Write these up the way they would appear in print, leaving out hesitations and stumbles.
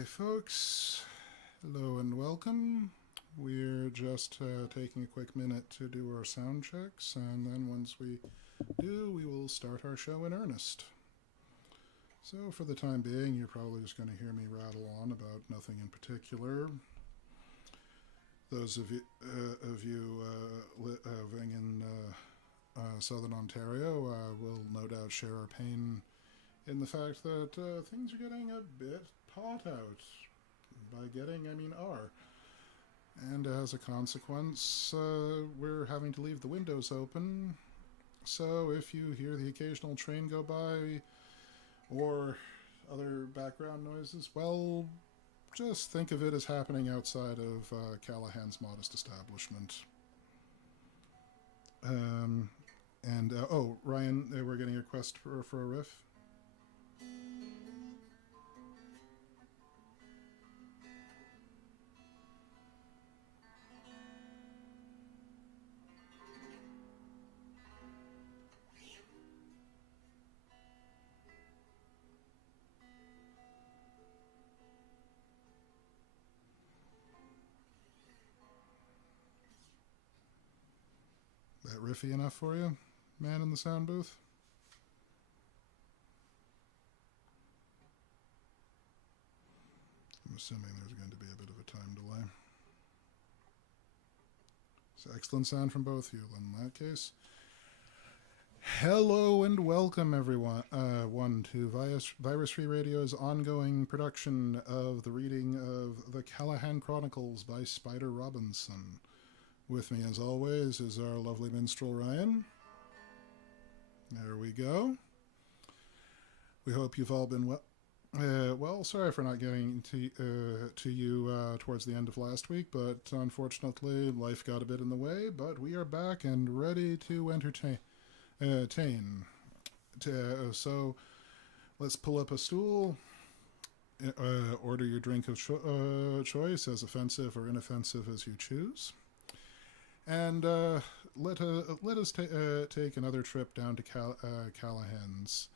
Okay, folks, hello and welcome. We're just taking a quick minute to do our sound checks, and then once we do, we will start our show in earnest. So for the time being, you're probably just going to hear me rattle on about nothing in particular. Those of you living in southern Ontario will no doubt share our pain in the fact that things are getting a bit hot out. By getting, I mean are. And as a consequence, we're having to leave the windows open. So if you hear the occasional train go by or other background noises, well, just think of it as happening outside of Callahan's modest establishment. Ryan, we're getting a request for a riff. That riffy enough for you, man in the sound booth? I'm assuming there's going to be a bit of a time delay. So excellent sound from both of you in that case. Hello and welcome everyone to Virus Free Radio's ongoing production of the reading of the Callahan Chronicles by Spider Robinson. With me as always is our lovely minstrel Ryan. There we go. We hope you've all been well. Sorry for not getting to you towards the end of last week, but unfortunately life got a bit in the way. But we are back and ready to entertain. So let's pull up a stool. Order your drink of choice, as offensive or inoffensive as you choose. And let us take another trip down to Callahan's.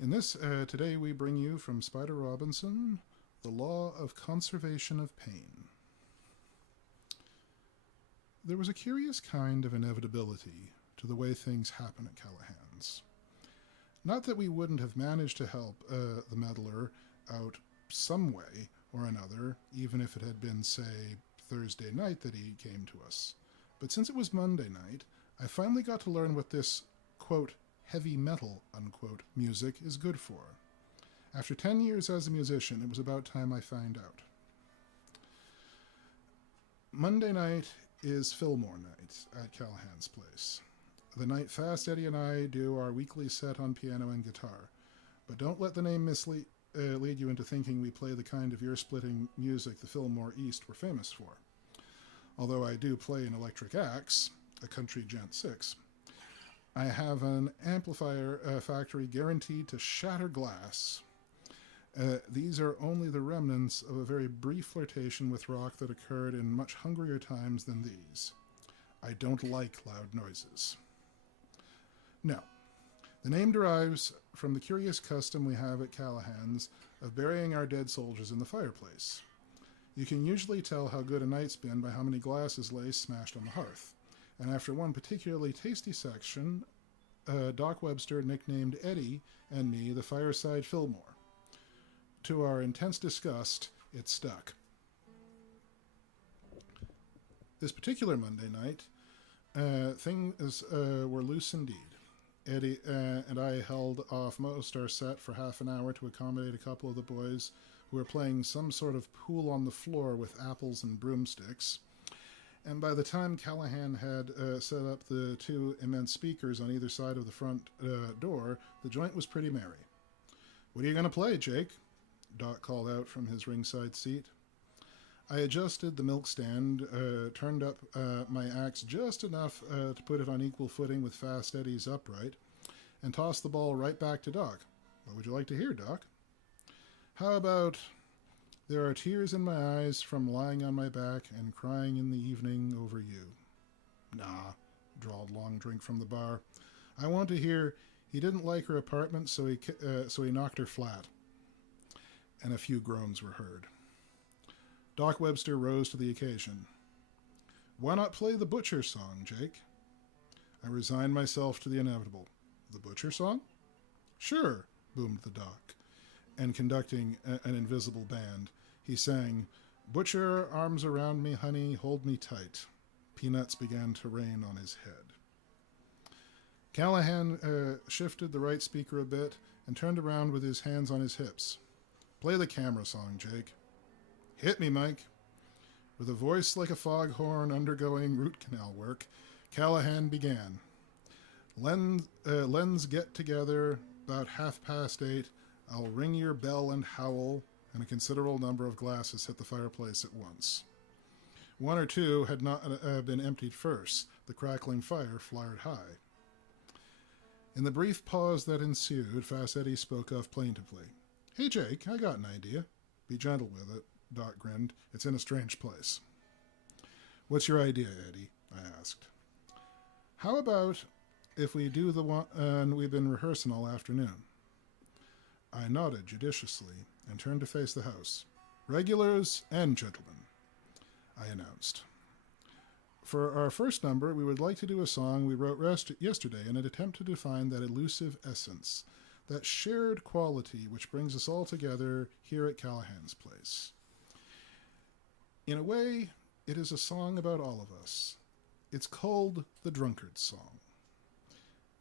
In this, today we bring you from Spider Robinson, The Law of Conservation of Pain. There was a curious kind of inevitability to the way things happen at Callahan's. Not that we wouldn't have managed to help the Meddler out some way or another, even if it had been, say, Thursday night that he came to us. But since it was Monday night, I finally got to learn what this, quote, heavy metal, unquote, music is good for. After 10 years as a musician, it was about time I found out. Monday night is Fillmore night at Callahan's place. The night Fast Eddie and I do our weekly set on piano and guitar. But don't let the name lead you into thinking we play the kind of ear-splitting music the Fillmore East were famous for. Although I do play an electric axe, a country Gent 6. I have an amplifier factory guaranteed to shatter glass. These are only the remnants of a very brief flirtation with rock that occurred in much hungrier times than these. I don't like loud noises. No. The name derives from the curious custom we have at Callahan's of burying our dead soldiers in the fireplace. You can usually tell how good a night's been by how many glasses lay smashed on the hearth. And after one particularly tasty section, Doc Webster nicknamed Eddie and me the Fireside Fillmore. To our intense disgust, it stuck. This particular Monday night, things were loose indeed. Eddie and I held off most our set for half an hour to accommodate a couple of the boys who were playing some sort of pool on the floor with apples and broomsticks. And by the time Callahan had set up the two immense speakers on either side of the front door, the joint was pretty merry. "What are you going to play, Jake?" Doc called out from his ringside seat. I adjusted the milk stand, turned up my axe just enough to put it on equal footing with Fast Eddie's upright, and tossed the ball right back to Doc. "What would you like to hear, Doc?" "How about 'There are tears in my eyes from lying on my back and crying in the evening over you'?" "Nah," drawled Long Drink from the bar. "I want to hear 'He didn't like her apartment, so he knocked her flat.'" and a few groans were heard. Doc Webster rose to the occasion. Why not play the Butcher song, Jake? I resigned myself to the inevitable. The Butcher song? Sure, boomed the doc, and conducting an invisible band, he sang, Butcher, arms around me, honey, hold me tight. Peanuts began to rain on his head. Callahan shifted the right speaker a bit and turned around with his hands on his hips. Play the camera song, Jake. Hit me, Mike. With a voice like a foghorn undergoing root canal work, Callahan began. Lens get together, about 8:30. I'll ring your bell and howl, and a considerable number of glasses hit the fireplace at once. One or two had not been emptied first. The crackling fire flared high. In the brief pause that ensued, Fast Eddie spoke up plaintively. Hey, Jake, I got an idea. Be gentle with it, Doc grinned. It's in a strange place. What's your idea, Eddie? I asked. How about if we do the one we've been rehearsing all afternoon? I nodded judiciously and turned to face the house. Regulars and gentlemen, I announced. For our first number, we would like to do a song we wrote yesterday in an attempt to define that elusive essence, that shared quality which brings us all together here at Callahan's place. In a way, it is a song about all of us. It's called the Drunkards Song.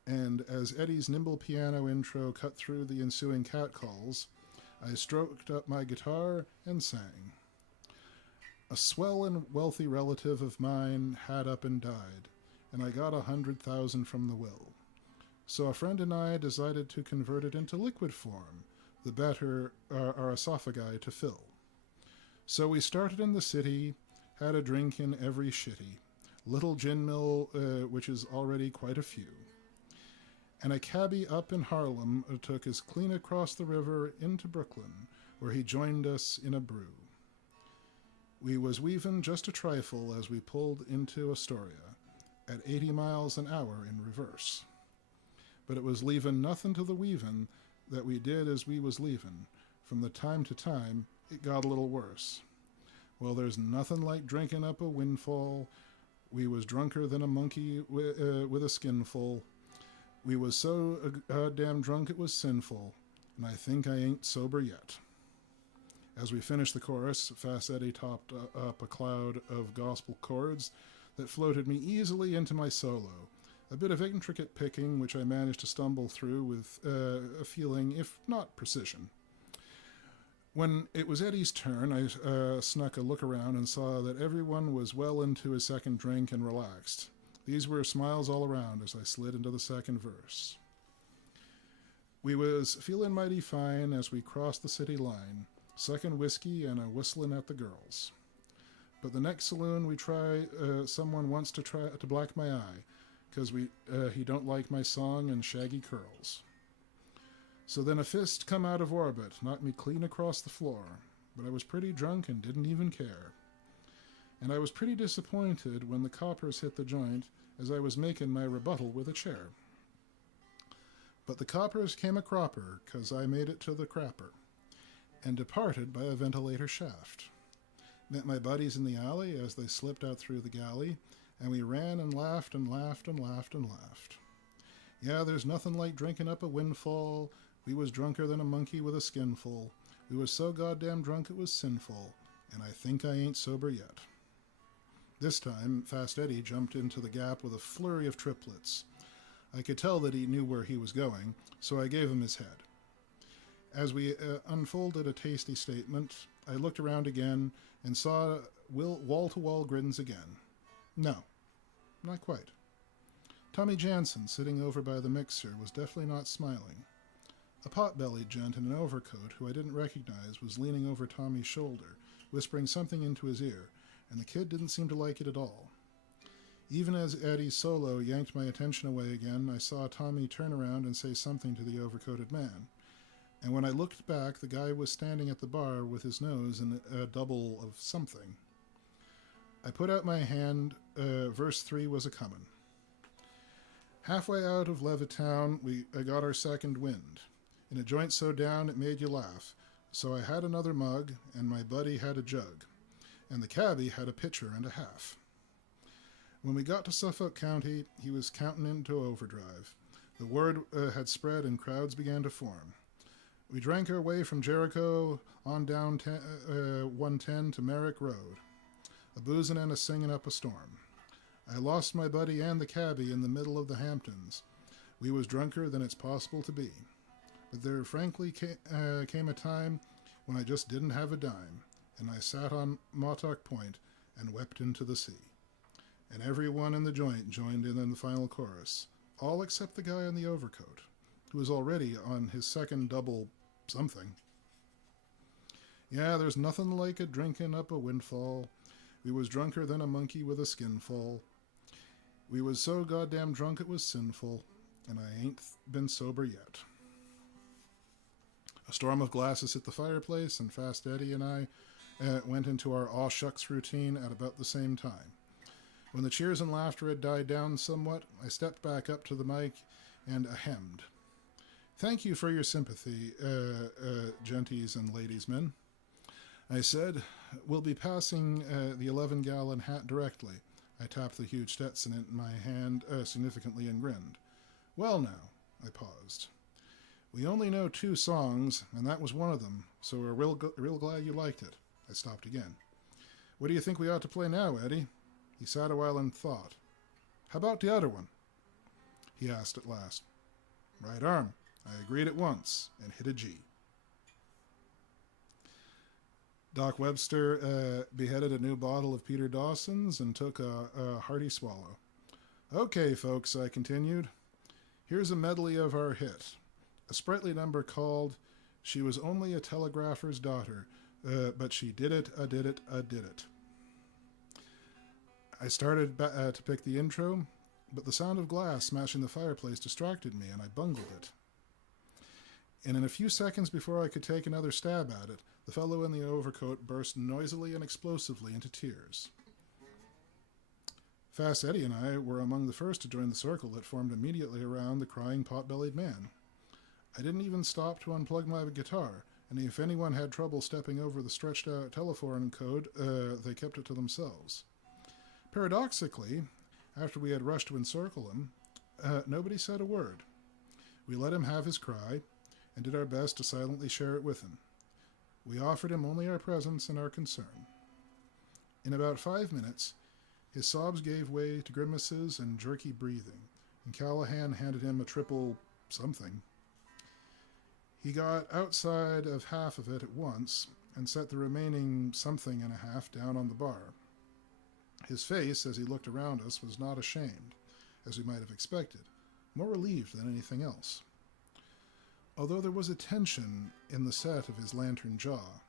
And as Eddie's nimble piano intro cut through the ensuing catcalls, I stroked up my guitar and sang. A swell and wealthy relative of mine had up and died, and I got 100,000 from the will. So a friend and I decided to convert it into liquid form, the better our esophagi to fill. So we started in the city, had a drink in every shitty, little gin mill, which is already quite a few. And a cabbie up in Harlem took us clean across the river into Brooklyn, where he joined us in a brew. We was weavin' just a trifle as we pulled into Astoria, at 80 miles an hour in reverse. But it was leavin' nothing to the weavin' that we did as we was leavin'. From the time to time, it got a little worse. Well, there's nothing like drinking up a windfall. We was drunker than a monkey with a skinful. We was so goddamn drunk it was sinful, and I think I ain't sober yet. As we finished the chorus, Fast Eddie topped up a cloud of gospel chords that floated me easily into my solo, a bit of intricate picking which I managed to stumble through with a feeling, if not precision. When it was Eddie's turn, I snuck a look around and saw that everyone was well into his second drink and relaxed. These were smiles all around as I slid into the second verse. We was feeling mighty fine as we crossed the city line, sucking whiskey and a-whistlin' at the girls. But the next saloon we try, someone wants to try to black my eye, 'cause he don't like my song and shaggy curls. So then a fist come out of orbit, knocked me clean across the floor, but I was pretty drunk and didn't even care. And I was pretty disappointed when the coppers hit the joint as I was making my rebuttal with a chair. But the coppers came a cropper, 'cause I made it to the crapper, and departed by a ventilator shaft. Met my buddies in the alley as they slipped out through the galley, and we ran and laughed and laughed and laughed and laughed. Yeah, there's nothing like drinking up a windfall. We was drunker than a monkey with a skinful. We was so goddamn drunk it was sinful, and I think I ain't sober yet. This time, Fast Eddie jumped into the gap with a flurry of triplets. I could tell that he knew where he was going, so I gave him his head. As we unfolded a tasty statement, I looked around again and saw wall-to-wall grins again. No, not quite. Tommy Jensen, sitting over by the mixer, was definitely not smiling. A pot-bellied gent in an overcoat who I didn't recognize was leaning over Tommy's shoulder, whispering something into his ear, and the kid didn't seem to like it at all. Even as Eddie's solo yanked my attention away again, I saw Tommy turn around and say something to the overcoated man. And when I looked back, the guy was standing at the bar with his nose in a double of something. I put out my hand. Verse 3 was a-comin'. Halfway out of Levittown, I got our second wind. In a joint so down it made you laugh. So I had another mug, and my buddy had a jug, and the cabbie had a pitcher and a half. When we got to Suffolk County, he was counting into overdrive. The word had spread and crowds began to form. We drank our way from Jericho on down 110 to Merrick Road, a boozing and a singing up a storm. I lost my buddy and the cabbie in the middle of the Hamptons. We was drunker than it's possible to be. But there frankly came a time when I just didn't have a dime, and I sat on Montauk Point and wept into the sea. And everyone in the joint joined in the final chorus, all except the guy in the overcoat, who was already on his second double something. Yeah, there's nothing like a drinking up a windfall. We was drunker than a monkey with a skinful. We was so goddamn drunk it was sinful, and I ain't been sober yet. A storm of glasses hit the fireplace, and Fast Eddie and I went into our aw shucks routine at about the same time. When the cheers and laughter had died down somewhat, I stepped back up to the mic and ahemed. Thank you for your sympathy, genties and ladiesmen. I said, we'll be passing the 11-gallon hat directly. I tapped the huge Stetson in my hand significantly and grinned. Well now, I paused. We only know 2 songs, and that was one of them, so we're real glad you liked it. I stopped again. What do you think we ought to play now, Eddie? He sat a while and thought. How about the other one? He asked at last. Right arm. I agreed at once and hit a G. Doc Webster beheaded a new bottle of Peter Dawson's and took a hearty swallow. Okay, folks, I continued. Here's a medley of our hit. A sprightly number called She Was Only a Telegrapher's Daughter, but She Did It, did it, did it. I started to pick the intro, but the sound of glass smashing the fireplace distracted me, and I bungled it. And in a few seconds before I could take another stab at it, the fellow in the overcoat burst noisily and explosively into tears. Fast Eddie and I were among the first to join the circle that formed immediately around the crying pot-bellied man. I didn't even stop to unplug my guitar, and if anyone had trouble stepping over the stretched-out telephone code, they kept it to themselves. Paradoxically, after we had rushed to encircle him, nobody said a word. We let him have his cry, and did our best to silently share it with him. We offered him only our presence and our concern. In about 5 minutes, his sobs gave way to grimaces and jerky breathing, and Callahan handed him a triple something. He got outside of half of it at once, and set the remaining something and a half down on the bar. His face, as he looked around us, was not ashamed, as we might have expected, more relieved than anything else. Although there was a tension in the set of his lantern jaw,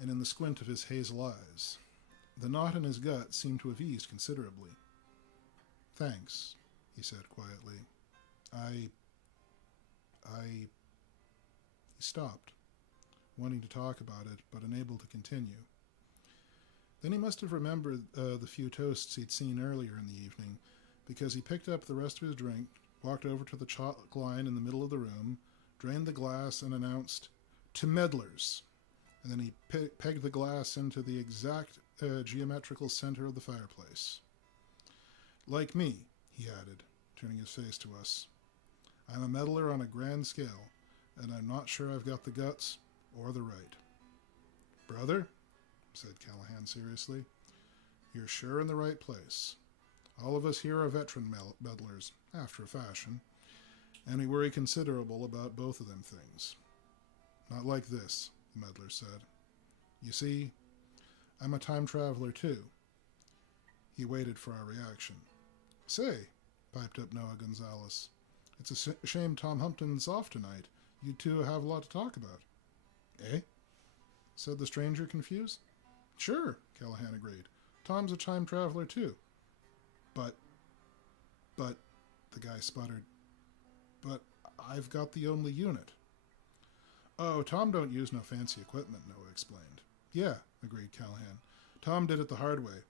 and in the squint of his hazel eyes, the knot in his gut seemed to have eased considerably. Thanks, he said quietly. He stopped, wanting to talk about it, but unable to continue. Then he must have remembered the few toasts he'd seen earlier in the evening, because he picked up the rest of his drink, walked over to the chalk line in the middle of the room, drained the glass, and announced, "To Meddlers." And then he pegged the glass into the exact geometrical center of the fireplace. Like me, he added, turning his face to us. I'm a meddler on a grand scale, and I'm not sure I've got the guts or the right. Brother, said Callahan seriously, you're sure in the right place. All of us here are veteran meddlers, after a fashion, and we worry considerable about both of them things. Not like this, the meddler said. You see, I'm a time traveler too. He waited for our reaction. Say, piped up Noah Gonzalez, it's a shame Tom Humpton's off tonight. You two have a lot to talk about. Eh? Said the stranger, confused. Sure, Callahan agreed. Tom's a time traveler too. But, the guy sputtered. But I've got the only unit. Oh, Tom don't use no fancy equipment, Noah explained. Yeah, agreed Callahan. Tom did it the hard way.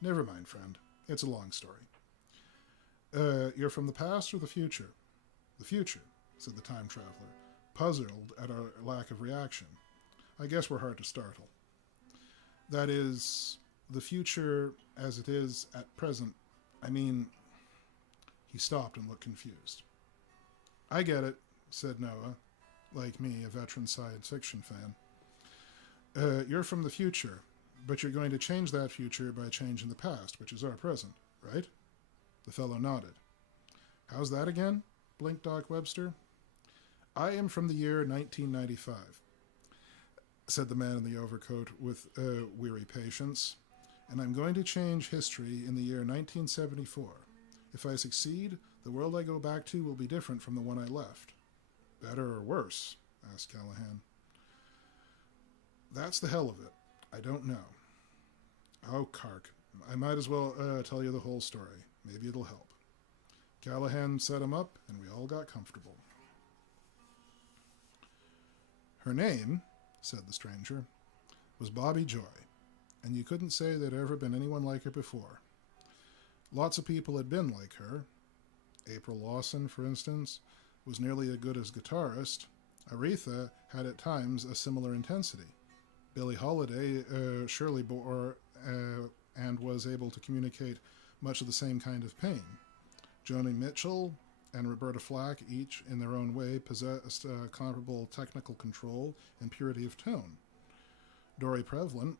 Never mind, friend. It's a long story. You're from the past or the future? The future, said the time traveler. puzzled at our lack of reaction. I guess we're hard to startle. That is, the future as it is at present. I mean, he stopped and looked confused. I get it, said Noah, like me, a veteran science fiction fan. You're from the future, but you're going to change that future by changing the past, which is our present, right? The fellow nodded. How's that again? Blinked Doc Webster. I am from the year 1995, said the man in the overcoat with weary patience, and I'm going to change history in the year 1974. If I succeed, the world I go back to will be different from the one I left. Better or worse? Asked Callahan. That's the hell of it. I don't know. Oh, Kark. I might as well tell you the whole story. Maybe it'll help. Callahan set him up, and we all got comfortable. Her name, said the stranger, was Bobby Joy, and you couldn't say there'd ever been anyone like her before. Lots of people had been like her. April Lawson, for instance, was nearly as good as guitarist. Aretha had at times a similar intensity. Billie Holiday surely bore and was able to communicate much of the same kind of pain. Joni Mitchell and Roberta Flack, each in their own way, possessed comparable technical control and purity of tone. Dory Prevalent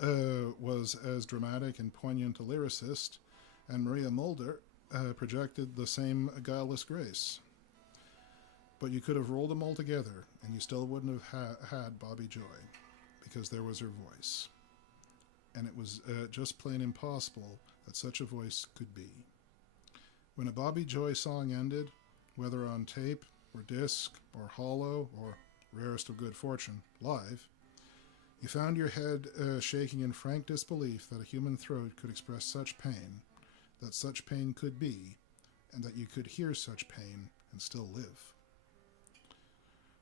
was as dramatic and poignant a lyricist, and Maria Mulder projected the same guileless grace. But you could have rolled them all together, and you still wouldn't have had Bobby Joy, because there was her voice. And it was just plain impossible that such a voice could be. When a Bobby Joy song ended, whether on tape or disc or hollow or, rarest of good fortune, live, you found your head shaking in frank disbelief that a human throat could express such pain, that such pain could be, and that you could hear such pain and still live.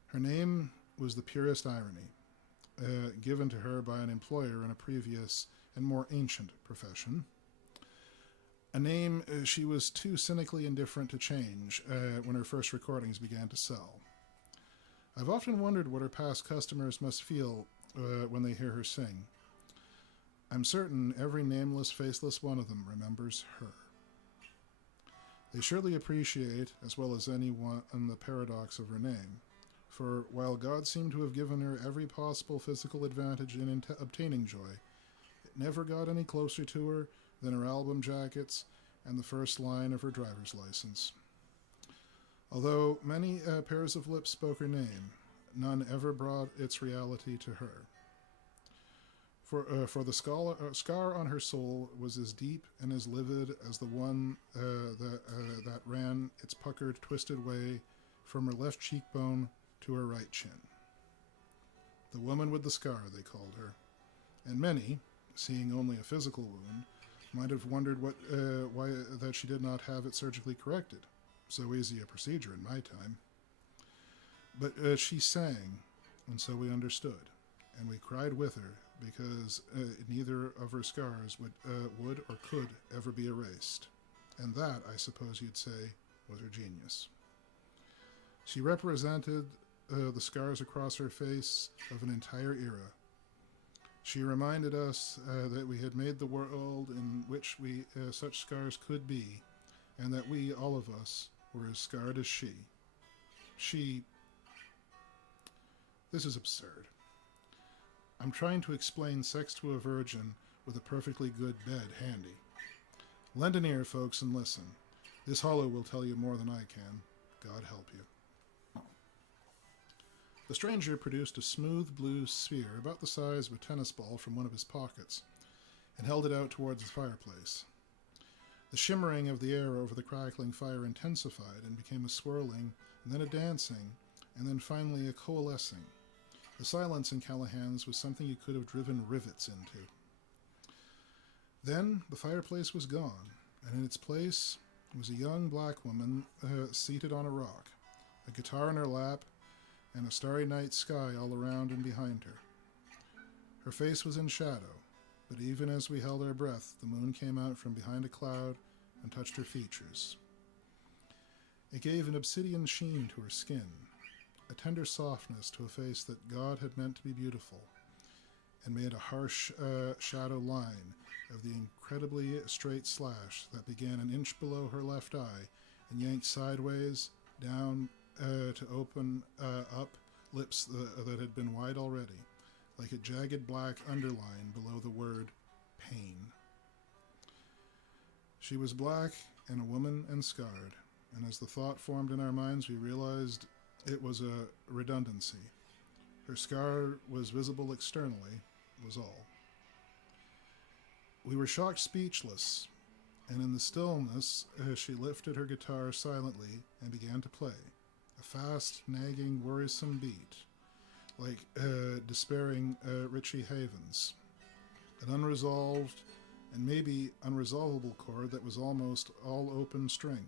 Her name was the purest irony, given to her by an employer in a previous and more ancient profession. A name she was too cynically indifferent to change when her first recordings began to sell. I've often wondered what her past customers must feel when they hear her sing. I'm certain every nameless, faceless one of them remembers her. They surely appreciate, as well as anyone, the paradox of her name. For while God seemed to have given her every possible physical advantage in obtaining joy, it never got any closer to her than her album jackets and the first line of her driver's license. Although many pairs of lips spoke her name, none ever brought its reality to her. For the scar on her soul was as deep and as livid as the one that ran its puckered, twisted way from her left cheekbone to her right chin. The woman with the scar, they called her, and many, seeing only a physical wound, might have wondered why that she did not have it surgically corrected. So easy a procedure in my time. But she sang, and so we understood, and we cried with her, because neither of her scars would or could ever be erased. And that, I suppose you'd say, was her genius. She represented the scars across her face of an entire era. She reminded us that we had made the world in which such scars could be, and that we, all of us, were as scarred as she. This is absurd. I'm trying to explain sex to a virgin with a perfectly good bed handy. Lend an ear, folks, and listen. This hollow will tell you more than I can. God help you. The stranger produced a smooth blue sphere about the size of a tennis ball from one of his pockets and held it out towards the fireplace. The shimmering of the air over the crackling fire intensified and became a swirling, and then a dancing, and then finally a coalescing. The silence in Callahan's was something you could have driven rivets into. Then the fireplace was gone, and in its place was a young black woman seated on a rock, a guitar in her lap, and a starry night sky all around and behind her. Her face was in shadow, but even as we held our breath, the moon came out from behind a cloud and touched her features. It gave an obsidian sheen to her skin, a tender softness to a face that God had meant to be beautiful, and made a harsh shadow line of the incredibly straight slash that began an inch below her left eye and yanked sideways down to open up lips that had been wide already, like a jagged black underline below the word pain. She was black and a woman and scarred, and as the thought formed in our minds, we realized it was a redundancy. Her scar was visible externally, was all. We were shocked speechless, and in the stillness, she lifted her guitar silently and began to play, a fast, nagging, worrisome beat, like despairing Richie Havens, an unresolved and maybe unresolvable chord that was almost all open string,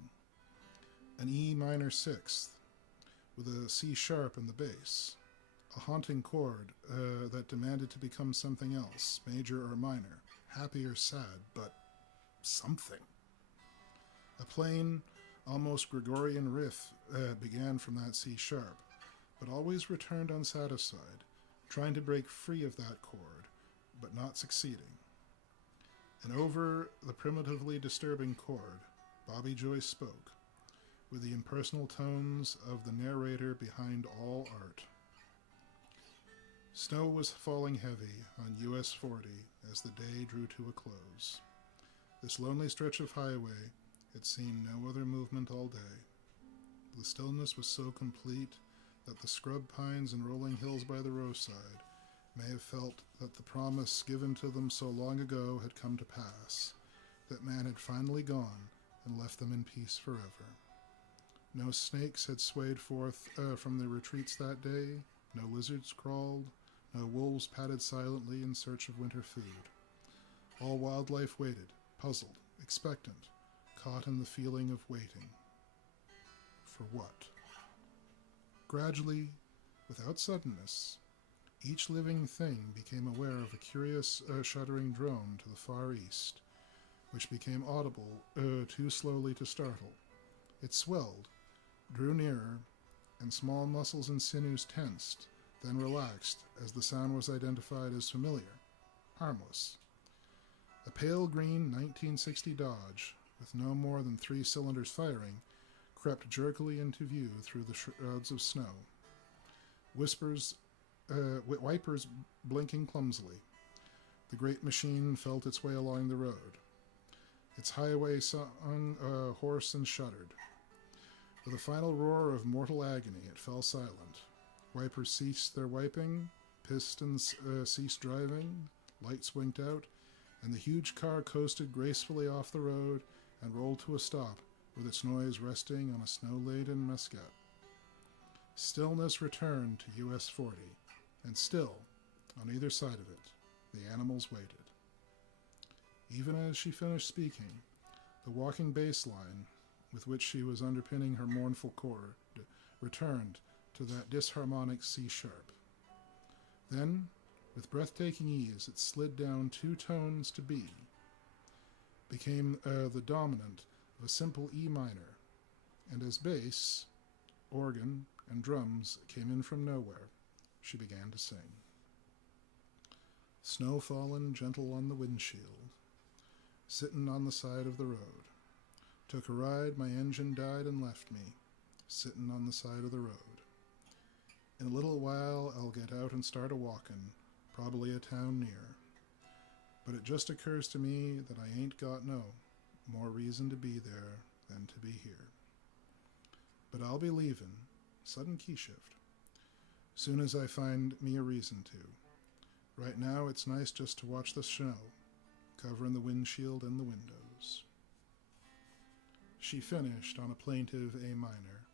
an E minor sixth with a C sharp in the bass, a haunting chord that demanded to become something else, major or minor, happy or sad, but something. A plain, almost Gregorian riff began from that C sharp, but always returned unsatisfied, trying to break free of that chord, but not succeeding. And over the primitively disturbing chord, Bobby Joyce spoke, with the impersonal tones of the narrator behind all art. Snow was falling heavy on US 40 as the day drew to a close. This lonely stretch of highway had seen no other movement all day. The stillness was so complete that the scrub pines and rolling hills by the roadside may have felt that the promise given to them so long ago had come to pass, that man had finally gone and left them in peace forever. No snakes had swayed forth from their retreats that day, no lizards crawled, no wolves padded silently in search of winter food. All wildlife waited, puzzled, expectant, caught in the feeling of waiting. For what? Gradually, without suddenness, each living thing became aware of a curious shuddering drone to the far east, which became audible too slowly to startle. It swelled, drew nearer, and small muscles and sinews tensed, then relaxed as the sound was identified as familiar, harmless. A pale green 1960 Dodge, with no more than 3 cylinders firing, crept jerkily into view through the shrouds of snow. Wipers blinking clumsily. The great machine felt its way along the road. Its highway sung hoarse and shuddered. With a final roar of mortal agony, it fell silent. Wipers ceased their wiping, pistons ceased driving, lights winked out, and the huge car coasted gracefully off the road and rolled to a stop, with its noise resting on a snow-laden mesquite. Stillness returned to US 40, and still, on either side of it, the animals waited. Even as she finished speaking, the walking bass line, with which she was underpinning her mournful chord, returned to that disharmonic C-sharp. Then, with breathtaking ease, it slid down 2 tones to B, became the dominant of a simple E minor, and as bass, organ, and drums came in from nowhere, she began to sing. Snow fallen gentle on the windshield, sittin' on the side of the road. Took a ride, my engine died and left me, sittin' on the side of the road. In a little while I'll get out and start a-walkin', probably a town near. But it just occurs to me that I ain't got no more reason to be there than to be here. But I'll be leavin', sudden key shift, soon as I find me a reason to. Right now it's nice just to watch the snow, covering the windshield and the windows. She finished on a plaintive A minor,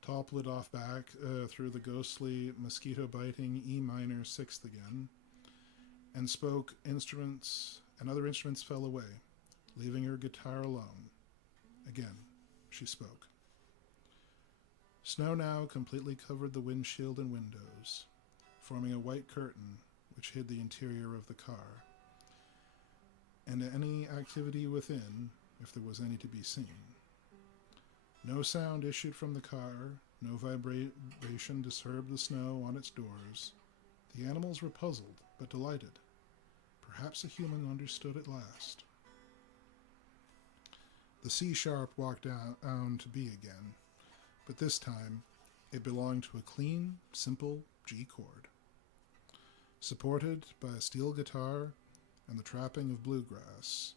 toppled off back through the ghostly, mosquito-biting E minor 6th again, and spoke instruments, and other instruments fell away, leaving her guitar alone. Again, she spoke. Snow now completely covered the windshield and windows, forming a white curtain which hid the interior of the car, and any activity within, if there was any to be seen. No sound issued from the car, No vibration disturbed the snow on its doors. The animals were puzzled, but delighted. Perhaps a human understood at last. The C-sharp walked down to B again, but this time it belonged to a clean, simple G chord. Supported by a steel guitar and the trapping of bluegrass,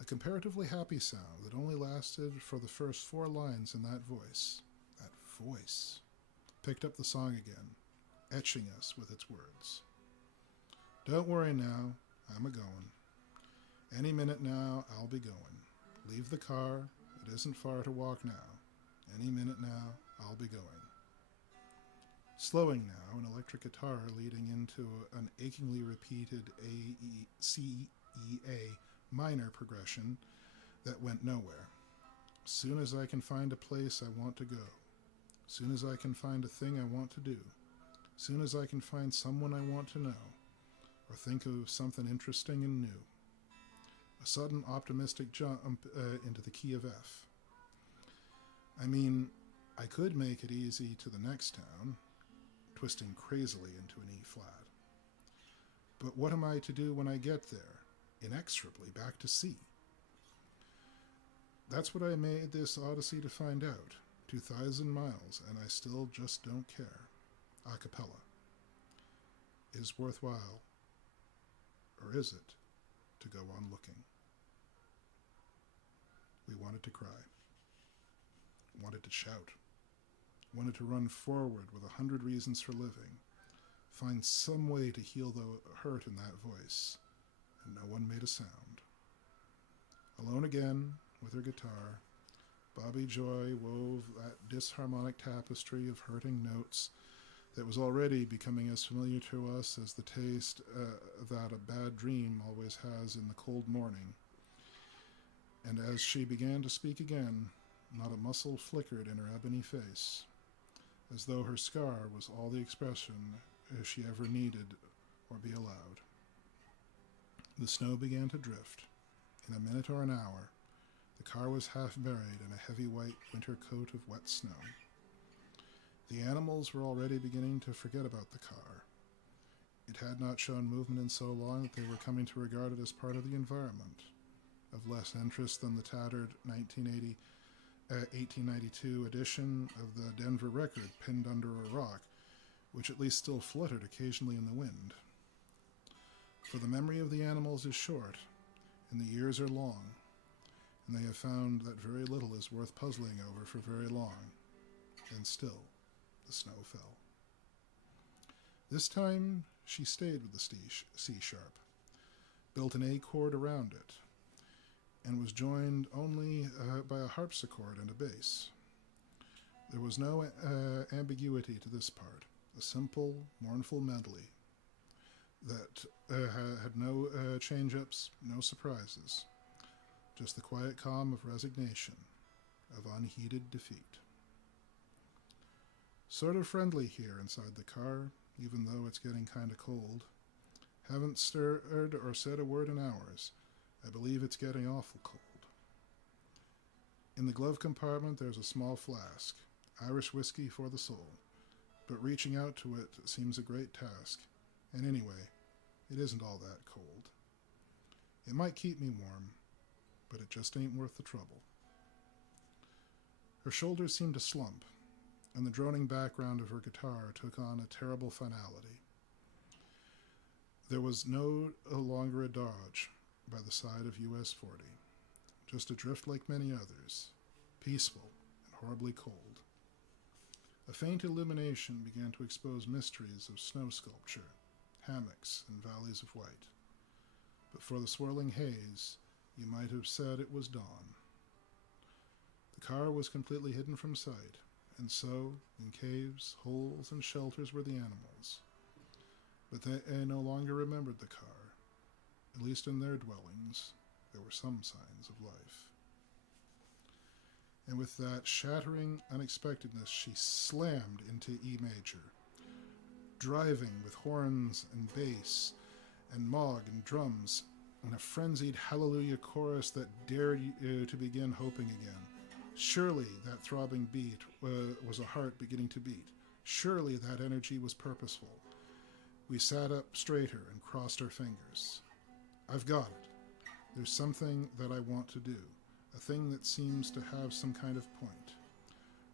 a comparatively happy sound that only lasted for the first 4 lines in that voice. That voice picked up the song again, etching us with its words. Don't worry now, I'm a-goin'. Any minute now, I'll be going. Leave the car, it isn't far to walk now. Any minute now, I'll be going. Slowing now, an electric guitar leading into an achingly repeated A-E-C-E-A minor progression that went nowhere. Soon as I can find a place I want to go. Soon as I can find a thing I want to do. Soon as I can find someone I want to know. Or think of something interesting and new. A sudden optimistic jump into the key of F. I mean, I could make it easy to the next town, twisting crazily into an E-flat. But what am I to do when I get there? Inexorably back to C. That's what I made this odyssey to find out. 2,000 miles, and I still just don't care. A cappella. Is worthwhile, or is it, to go on looking? We wanted to cry. Wanted to shout. Wanted to run forward with 100 reasons for living. Find some way to heal the hurt in that voice. And no one made a sound. Alone again, with her guitar, Bobby Joy wove that disharmonic tapestry of hurting notes that was already becoming as familiar to us as the taste that a bad dream always has in the cold morning. And as she began to speak again, not a muscle flickered in her ebony face, as though her scar was all the expression she ever needed or be allowed. The snow began to drift. In a minute or an hour, the car was half buried in a heavy white winter coat of wet snow. The animals were already beginning to forget about the car. It had not shown movement in so long that they were coming to regard it as part of the environment, of less interest than the tattered 1892 edition of the Denver Record pinned under a rock, which at least still fluttered occasionally in the wind. For the memory of the animals is short, and the years are long, and they have found that very little is worth puzzling over for very long, and still the snow fell. This time she stayed with the C-sharp, built an A chord around it, and was joined only by a harpsichord and a bass. There was no ambiguity to this part, a simple, mournful medley that had no change-ups, no surprises, just the quiet calm of resignation, of unheeded defeat. Sort of friendly here inside the car, even though it's getting kind of cold. Haven't stirred or said a word in hours. I believe it's getting awful cold. In the glove compartment there's a small flask, Irish whiskey for the soul, but reaching out to it seems a great task, and anyway, it isn't all that cold. It might keep me warm, but it just ain't worth the trouble. Her shoulders seemed to slump, and the droning background of her guitar took on a terrible finality. There was no longer a Dodge by the side of US 40, just a drift like many others, peaceful and horribly cold. A faint illumination began to expose mysteries of snow sculpture, hammocks and valleys of white. But for the swirling haze, you might have said it was dawn. The car was completely hidden from sight, and so, in caves, holes, and shelters were the animals. But they no longer remembered the car. At least in their dwellings, there were some signs of life. And with that shattering unexpectedness, she slammed into E major, driving with horns and bass and moog and drums in a frenzied hallelujah chorus that dared you to begin hoping again. Surely that throbbing beat was a heart beginning to beat. Surely that energy was purposeful. We sat up straighter and crossed our fingers. I've got it. There's something that I want to do, a thing that seems to have some kind of point.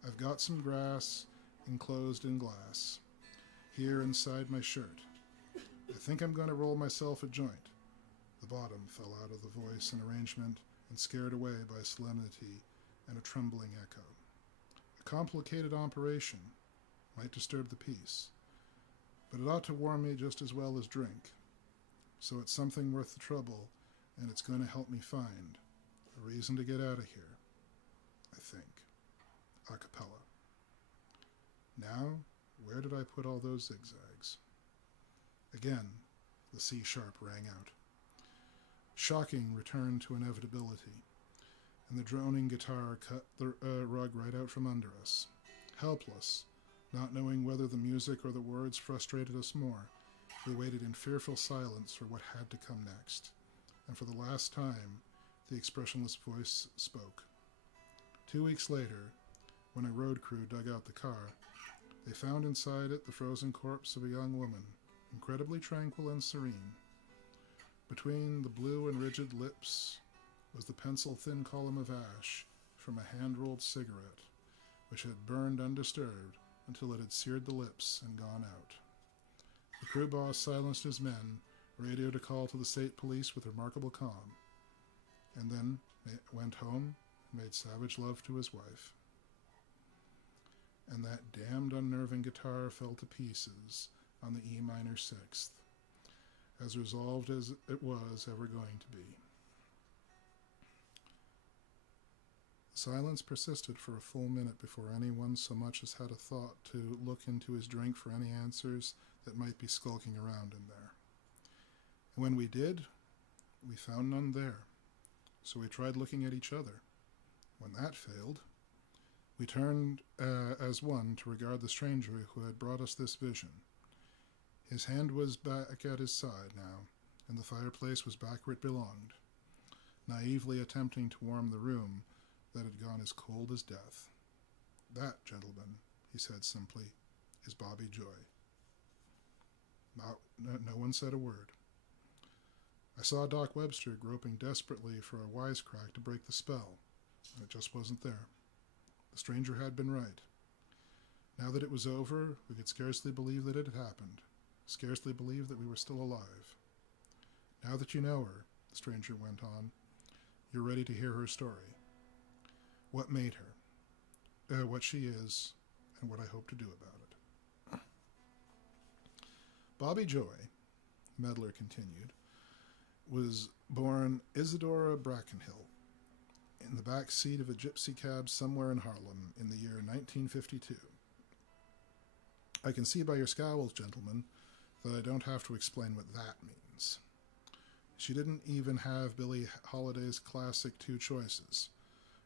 I've got some grass enclosed in glass, here inside my shirt. I think I'm going to roll myself a joint. The bottom fell out of the voice and arrangement and scared away by solemnity and a trembling echo. A complicated operation might disturb the peace, but it ought to warm me just as well as drink. So it's something worth the trouble, and it's going to help me find a reason to get out of here, I think. A cappella. Now, where did I put all those zigzags? Again, the C sharp rang out. Shocking return to inevitability, and the droning guitar cut the rug right out from under us. Helpless, not knowing whether the music or the words frustrated us more, we waited in fearful silence for what had to come next, and for the last time, the expressionless voice spoke. 2 weeks later, when a road crew dug out the car, they found inside it the frozen corpse of a young woman, incredibly tranquil and serene. Between the blue and rigid lips was the pencil-thin column of ash from a hand-rolled cigarette, which had burned undisturbed until it had seared the lips and gone out. The crew boss silenced his men, radioed a call to the state police with remarkable calm, and then went home and made savage love to his wife. And that damned unnerving guitar fell to pieces on the E minor sixth, as resolved as it was ever going to be. The silence persisted for a full minute before anyone so much as had a thought to look into his drink for any answers that might be skulking around in there. And when we did, we found none there, so we tried looking at each other. When that failed, we turned as one to regard the stranger who had brought us this vision. His hand was back at his side now, and the fireplace was back where it belonged, naively attempting to warm the room that had gone as cold as death. That, gentlemen, he said simply, is Bobby Joy. No one said a word. I saw Doc Webster groping desperately for a wisecrack to break the spell, and it just wasn't there. The stranger had been right. Now that it was over, we could scarcely believe that it had happened, scarcely believe that we were still alive. Now that you know her, the stranger went on, you're ready to hear her story. What made her, what she is, and what I hope to do about it. Bobby Joy, Meddler continued, was born Isadora Brackenhill in the back seat of a gypsy cab somewhere in Harlem in the year 1952. I can see by your scowls, gentlemen, that I don't have to explain what that means. She didn't even have Billie Holiday's classic two choices.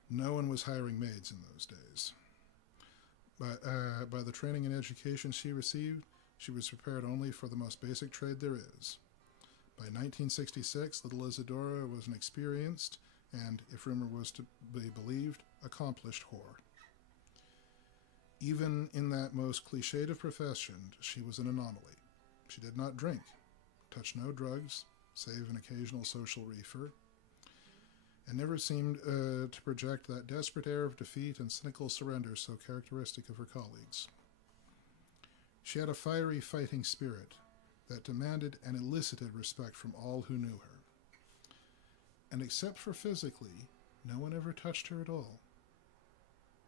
No one was hiring maids in those days. But by the training and education she received, she was prepared only for the most basic trade there is. By 1966, little Isadora was an experienced and, if rumor was to be believed, accomplished whore. Even in that most cliched of professions, she was an anomaly. She did not drink, touched no drugs, save an occasional social reefer, and never seemed to project that desperate air of defeat and cynical surrender so characteristic of her colleagues. She had a fiery fighting spirit that demanded and elicited respect from all who knew her. And except for physically, no one ever touched her at all.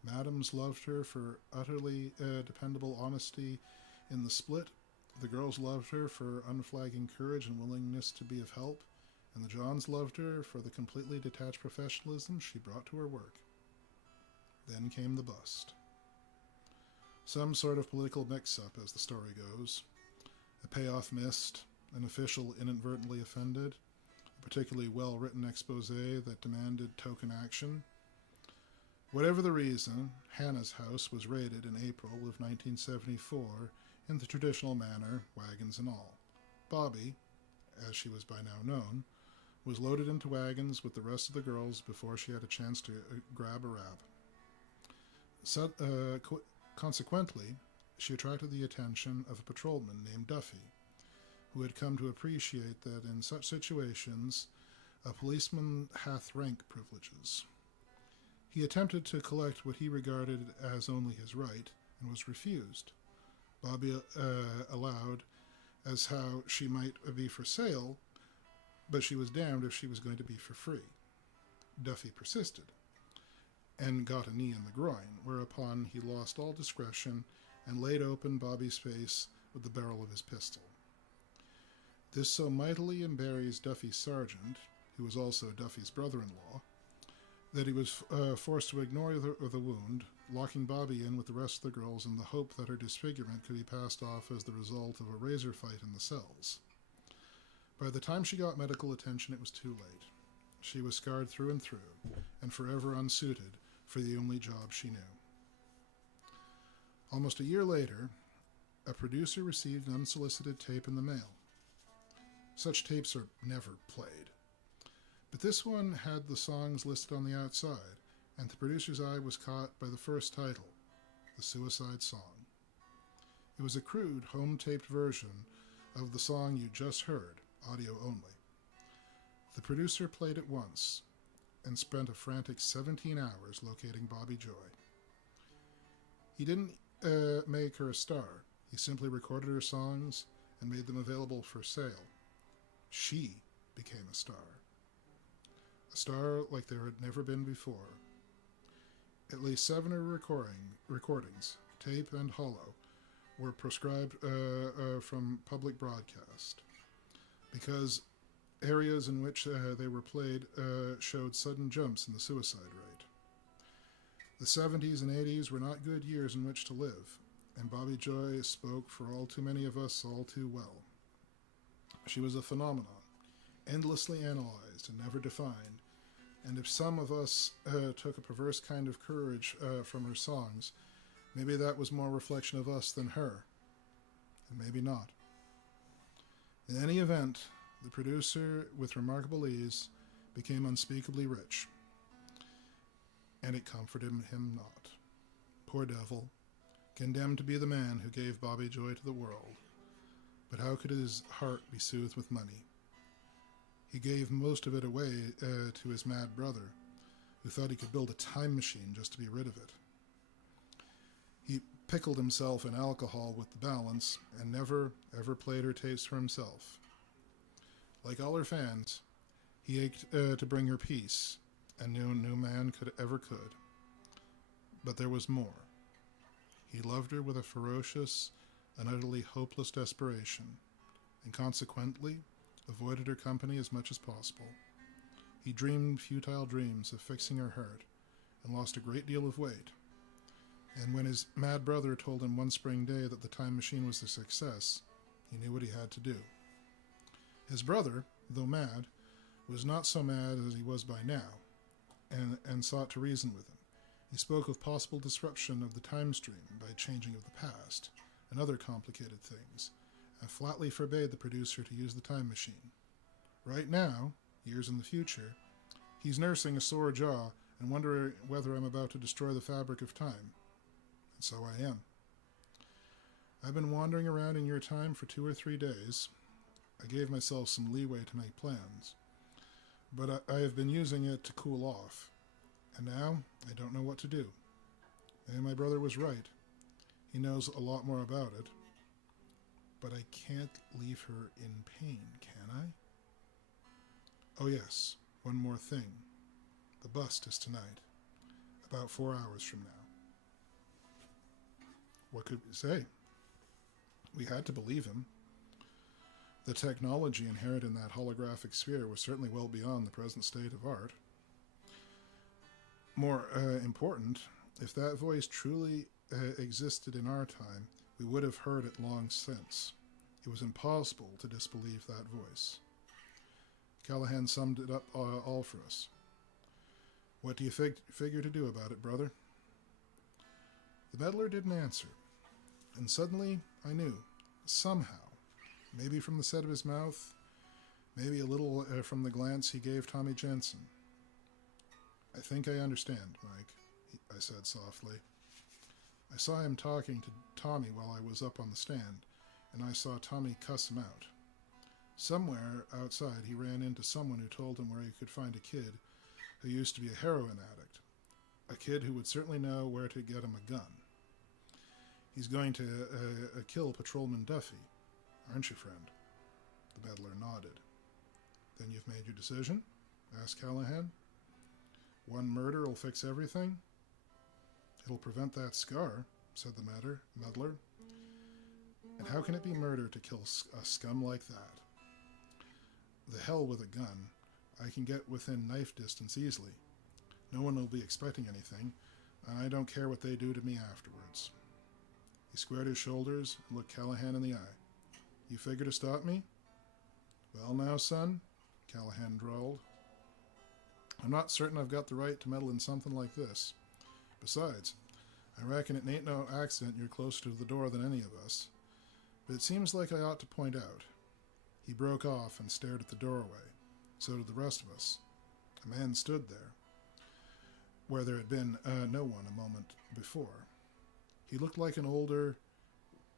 Madams loved her for utterly dependable honesty in the split. The girls loved her for unflagging courage and willingness to be of help, and the Johns loved her for the completely detached professionalism she brought to her work. Then came the bust. Some sort of political mix-up, as the story goes. A payoff missed, an official inadvertently offended, a particularly well-written expose that demanded token action. Whatever the reason, Hannah's house was raided in April of 1974 in the traditional manner, wagons and all. Bobby, as she was by now known, was loaded into wagons with the rest of the girls before she had a chance to grab a wrap. Consequently, she attracted the attention of a patrolman named Duffy, who had come to appreciate that in such situations a policeman hath rank privileges. He attempted to collect what he regarded as only his right, and was refused. Bobby allowed as how she might be for sale, but she was damned if she was going to be for free. Duffy persisted, and got a knee in the groin, whereupon he lost all discretion and laid open Bobby's face with the barrel of his pistol. This so mightily embarrassed Duffy's sergeant, who was also Duffy's brother-in-law, that he was forced to ignore the wound, locking Bobby in with the rest of the girls in the hope that her disfigurement could be passed off as the result of a razor fight in the cells. By the time she got medical attention, it was too late. She was scarred through and through, and forever unsuited for the only job she knew. Almost a year later, a producer received an unsolicited tape in the mail. Such tapes are never played. But this one had the songs listed on the outside, and the producer's eye was caught by the first title, The Suicide Song. It was a crude, home-taped version of the song you just heard, audio only. The producer played it once, and spent a frantic 17 hours locating Bobby Joy. He didn't make her a star. He simply recorded her songs and made them available for sale. She became a star. A star like there had never been before. At least 7 recordings, tape and hollow, were proscribed from public broadcast because areas in which they were played showed sudden jumps in the suicide rate. The 70s and 80s were not good years in which to live, and Bobby Joy spoke for all too many of us all too well. She was a phenomenon, endlessly analyzed and never defined, and if some of us took a perverse kind of courage from her songs, maybe that was more reflection of us than her, and maybe not. In any event, the producer, with remarkable ease, became unspeakably rich, and it comforted him not. Poor devil, condemned to be the man who gave Bobby Joy to the world. But how could his heart be soothed with money? He gave most of it away to his mad brother, who thought he could build a time machine just to be rid of it. He pickled himself in alcohol with the balance, and never, ever played her tapes for himself. Like all her fans, he ached to bring her peace, and no man could. But there was more. He loved her with a ferocious and utterly hopeless desperation, and consequently avoided her company as much as possible. He dreamed futile dreams of fixing her heart, and lost a great deal of weight. And when his mad brother told him one spring day that the time machine was a success, he knew what he had to do. His brother, though mad, was not so mad as he was by now, and sought to reason with him. He spoke of possible disruption of the time stream by changing of the past, and other complicated things, and flatly forbade the producer to use the time machine. Right now, years in the future, he's nursing a sore jaw and wondering whether I'm about to destroy the fabric of time. And so I am. I've been wandering around in your time for 2 or 3 days. I gave myself some leeway to make plans, but I have been using it to cool off, and now I don't know what to do. Maybe my brother was right. He knows a lot more about it, but I can't leave her in pain, can I? Oh yes, one more thing. The bust is tonight, about 4 hours from now. What could we say? We had to believe him. The technology inherent in that holographic sphere was certainly well beyond the present state of art. More important, if that voice truly existed in our time, we would have heard it long since. It was impossible to disbelieve that voice. Callahan summed it up all for us. What do you figure to do about it, brother? The Meddler didn't answer, and suddenly I knew, somehow, maybe from the set of his mouth, maybe a little from the glance he gave Tommy Jensen. I think I understand, Mike, I said softly. I saw him talking to Tommy while I was up on the stand, and I saw Tommy cuss him out. Somewhere outside he ran into someone who told him where he could find a kid who used to be a heroin addict. A kid who would certainly know where to get him a gun. He's going to kill Patrolman Duffy, aren't you, friend? The Meddler nodded. Then you've made your decision? Asked Callahan. One murder will fix everything? It'll prevent that scar, said the Meddler. And how can it be murder to kill a scum like that? The hell with a gun. I can get within knife distance easily. No one will be expecting anything, and I don't care what they do to me afterwards. He squared his shoulders and looked Callahan in the eye. You figure to stop me? Well now, son, Callahan drawled. I'm not certain I've got the right to meddle in something like this. Besides, I reckon it ain't no accident you're closer to the door than any of us. But it seems like I ought to point out. He broke off and stared at the doorway. So did the rest of us. A man stood there, where there had been no one a moment before. He looked like an older,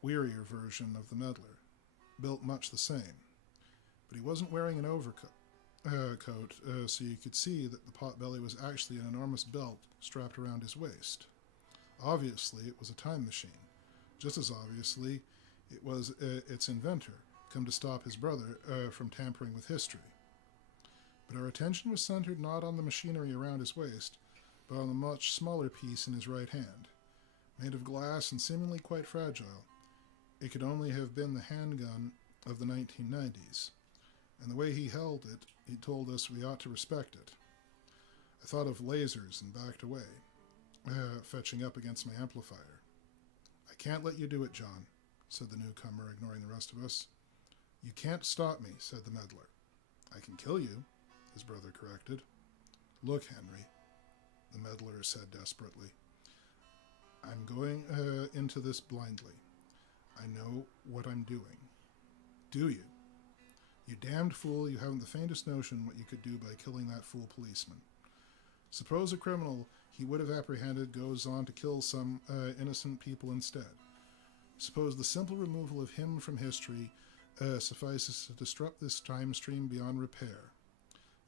wearier version of the Meddler, built much the same. But he wasn't wearing an overcoat, so you could see that the potbelly was actually an enormous belt strapped around his waist. Obviously, it was a time machine. Just as obviously, it was its inventor, come to stop his brother from tampering with history. But our attention was centered not on the machinery around his waist, but on the much smaller piece in his right hand. Made of glass and seemingly quite fragile, it could only have been the handgun of the 1990s. And the way he held it, he told us we ought to respect it. I thought of lasers and backed away, fetching up against my amplifier. I can't let you do it, John, said the newcomer, ignoring the rest of us. You can't stop me, said the Meddler. I can kill you, his brother corrected. Look, Henry, the Meddler said desperately. I'm going into this blindly. I know what I'm doing. Do you? You damned fool, you haven't the faintest notion what you could do by killing that fool policeman. Suppose a criminal he would have apprehended goes on to kill some innocent people instead. Suppose the simple removal of him from history suffices to disrupt this time stream beyond repair.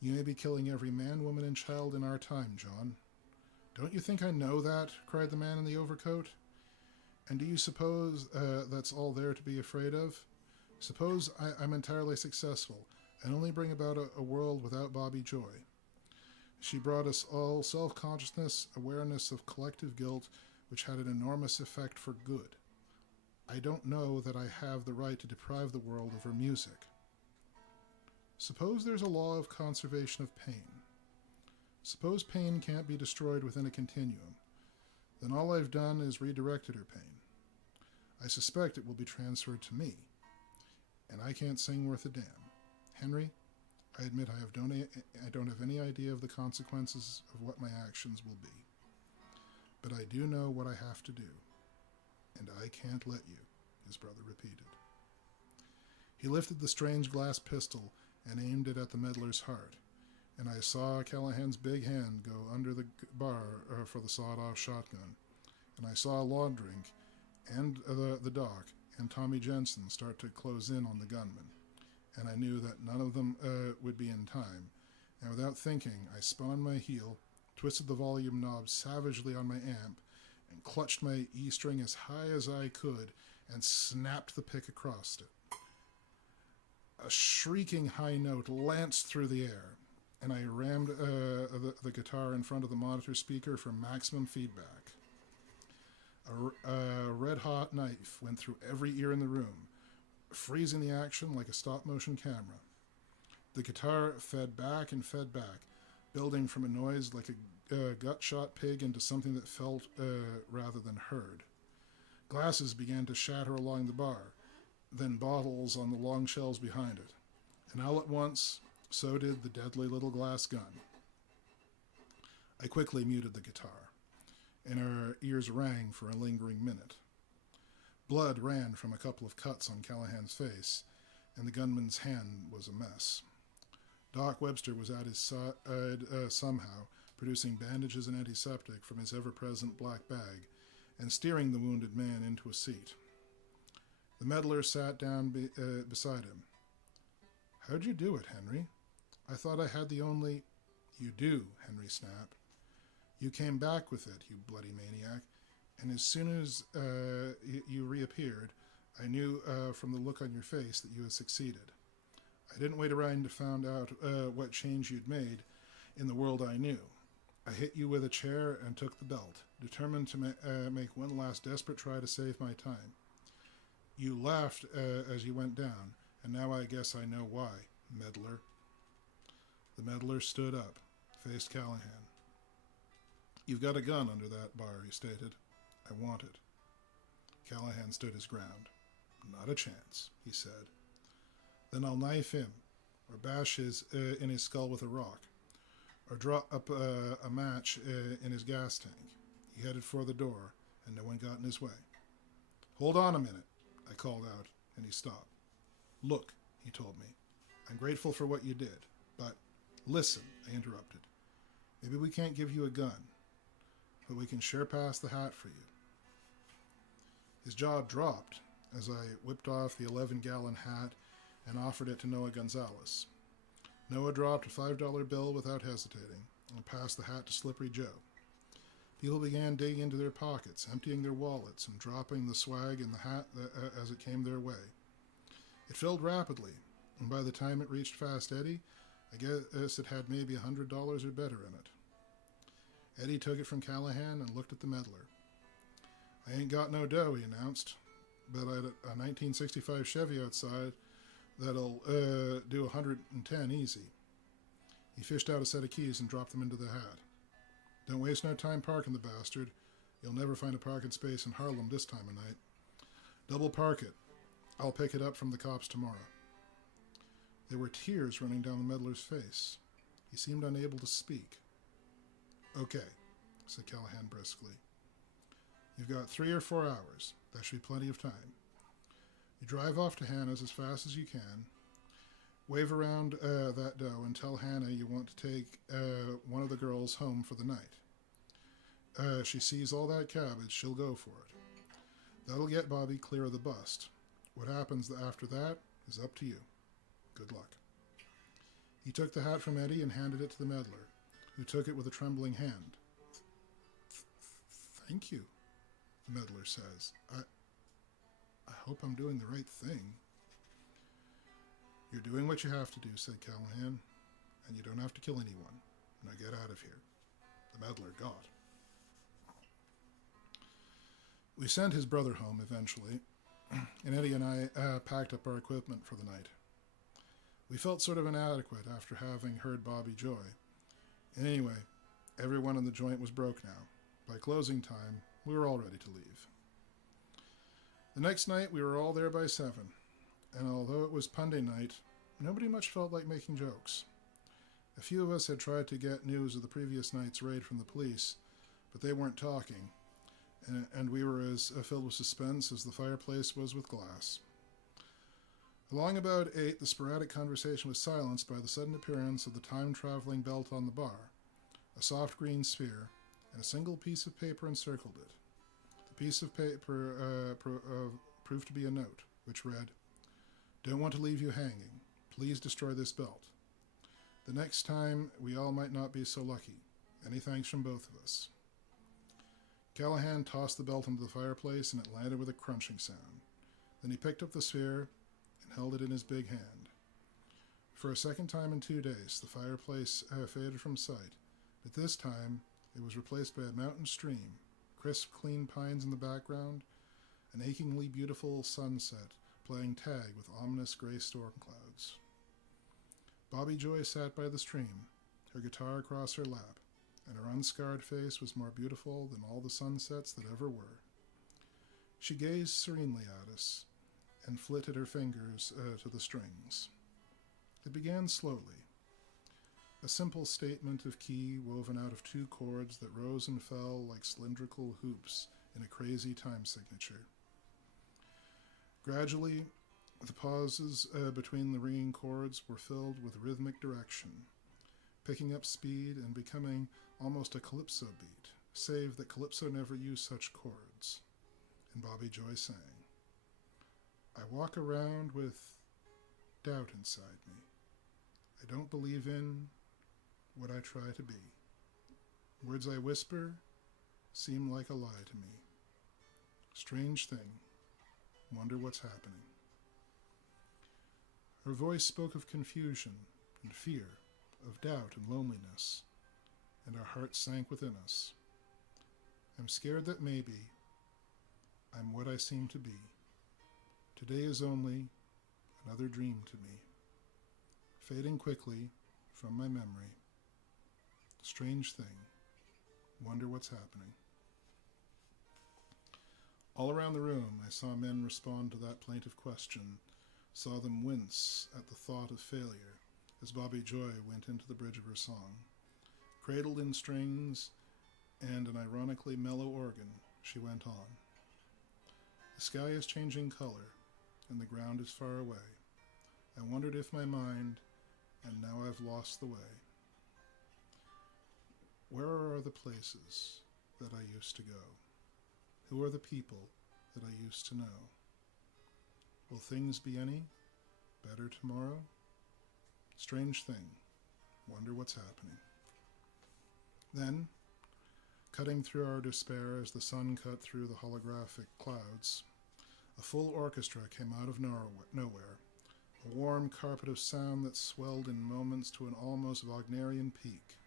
You may be killing every man, woman, and child in our time, John. Don't you think I know that? Cried the man in the overcoat. And do you suppose that's all there to be afraid of? Suppose I'm entirely successful and only bring about a world without Bobby Joy. She brought us all self-consciousness, awareness of collective guilt, which had an enormous effect for good. I don't know that I have the right to deprive the world of her music. Suppose there's a law of conservation of pain. Suppose pain can't be destroyed within a continuum. Then all I've done is redirected her pain. I suspect it will be transferred to me. And I can't sing worth a damn. Henry, I admit I don't have any idea of the consequences of what my actions will be. But I do know what I have to do. And I can't let you, his brother repeated. He lifted the strange glass pistol and aimed it at the Meddler's heart, and I saw Callahan's big hand go under the bar for the sawed-off shotgun, and I saw Law Drink and the doc and Tommy Jensen start to close in on the gunman, and I knew that none of them would be in time, and without thinking, I spun on my heel, twisted the volume knob savagely on my amp, and clutched my E-string as high as I could, and snapped the pick across it. A shrieking high note lanced through the air, and I rammed the guitar in front of the monitor speaker for maximum feedback. A red-hot knife went through every ear in the room, freezing the action like a stop-motion camera. The guitar fed back and fed back, building from a noise like a gut-shot pig into something that felt rather than heard. Glasses began to shatter along the bar, then bottles on the long shelves behind it. And all at once, so did the deadly little glass gun. I quickly muted the guitar, and our ears rang for a lingering minute. Blood ran from a couple of cuts on Callahan's face, and the gunman's hand was a mess. Doc Webster was at his side somehow, producing bandages and antiseptic from his ever-present black bag, and steering the wounded man into a seat. The meddler sat down beside him. "How'd you do it, Henry? I thought I had the only—" "You do," Henry snapped. "You came back with it, you bloody maniac, and as soon as you reappeared, I knew from the look on your face that you had succeeded. I didn't wait around to find out what change you'd made in the world I knew. I hit you with a chair and took the belt, determined to make one last desperate try to save my time. You laughed as you went down, and now I guess I know why, meddler." The meddler stood up, faced Callahan. "You've got a gun under that bar," he stated. "I want it." Callahan stood his ground. "Not a chance," he said. "Then I'll knife him, or bash in his skull with a rock, or draw up a match in his gas tank." He headed for the door, and no one got in his way. "Hold on a minute," I called out, and he stopped. "Look," he told me, "I'm grateful for what you did, but—" "Listen," I interrupted. "Maybe we can't give you a gun, but we can sure pass the hat for you." His jaw dropped as I whipped off the 11-gallon hat and offered it to Noah Gonzalez. Noah dropped a $5 bill without hesitating and passed the hat to Slippery Joe. People began digging into their pockets, emptying their wallets, and dropping the swag in the hat as it came their way. It filled rapidly, and by the time it reached Fast Eddie, I guess it had maybe $100 or better in it. Eddie took it from Callahan and looked at the meddler. "I ain't got no dough," he announced, "but I had a 1965 Chevy outside that'll do 110 easy." He fished out a set of keys and dropped them into the hat. "Don't waste no time parking the bastard. You'll never find a parking space in Harlem this time of night. Double park it. I'll pick it up from the cops tomorrow." There were tears running down the meddler's face. He seemed unable to speak. "Okay," said Callahan briskly. "You've got 3 or 4 hours. That should be plenty of time. You drive off to Hannah's as fast as you can. Wave around that dough and tell Hannah you want to take one of the girls home for the night. She sees all that cabbage, she'll go for it. That'll get Bobby clear of the bust. What happens after that is up to you. Good luck." He took the hat from Eddie and handed it to the meddler, who took it with a trembling hand. "Thank you," the meddler says. I hope I'm doing the right thing." "You're doing what you have to do," said Callahan, "and you don't have to kill anyone. Now get out of here." The meddler got. We sent his brother home eventually, and Eddie and I packed up our equipment for the night. We felt sort of inadequate after having heard Bobby Joy. And anyway, everyone in the joint was broke now. By closing time, we were all ready to leave. The next night, we were all there by 7, and although it was Punday night, nobody much felt like making jokes. A few of us had tried to get news of the previous night's raid from the police, but they weren't talking, and we were as filled with suspense as the fireplace was with glass. Along about 8, the sporadic conversation was silenced by the sudden appearance of the time-traveling belt on the bar. A soft green sphere, and a single piece of paper encircled it. The piece of paper proved to be a note, which read, "Don't want to leave you hanging. Please destroy this belt. The next time, we all might not be so lucky. Any thanks from both of us." Callahan tossed the belt into the fireplace, and it landed with a crunching sound. Then he picked up the sphere and held it in his big hand. For a second time in 2 days, the fireplace faded from sight, but this time it was replaced by a mountain stream, crisp, clean pines in the background, an achingly beautiful sunset playing tag with ominous gray storm clouds. Bobby Joy sat by the stream, her guitar across her lap, and her unscarred face was more beautiful than all the sunsets that ever were. She gazed serenely at us and flitted her fingers to the strings. It began slowly, a simple statement of key woven out of 2 chords that rose and fell like cylindrical hoops in a crazy time signature. Gradually, the pauses between the ringing chords were filled with rhythmic direction, picking up speed and becoming almost a calypso beat, save that Calypso never used such chords. And Bobby Joy sang, I walk around with doubt inside me. I don't believe in what I try to be. Words I whisper seem like a lie to me. Strange thing. Wonder what's happening. Her voice spoke of confusion and fear, of doubt and loneliness, and our hearts sank within us. I'm scared that maybe I'm what I seem to be. Today is only another dream to me, fading quickly from my memory. Strange thing. Wonder what's happening. All around the room, I saw men respond to that plaintive question, saw them wince at the thought of failure as Bobby Joy went into the bridge of her song. Cradled in strings and an ironically mellow organ, she went on. The sky is changing color, and the ground is far away. I wondered if my mind, and now I've lost the way. Where are the places that I used to go? Who are the people that I used to know? Will things be any better tomorrow? Strange thing. Wonder what's happening. Then, cutting through our despair as the sun cut through the holographic clouds, a full orchestra came out of nowhere, a warm carpet of sound that swelled in moments to an almost Wagnerian peak.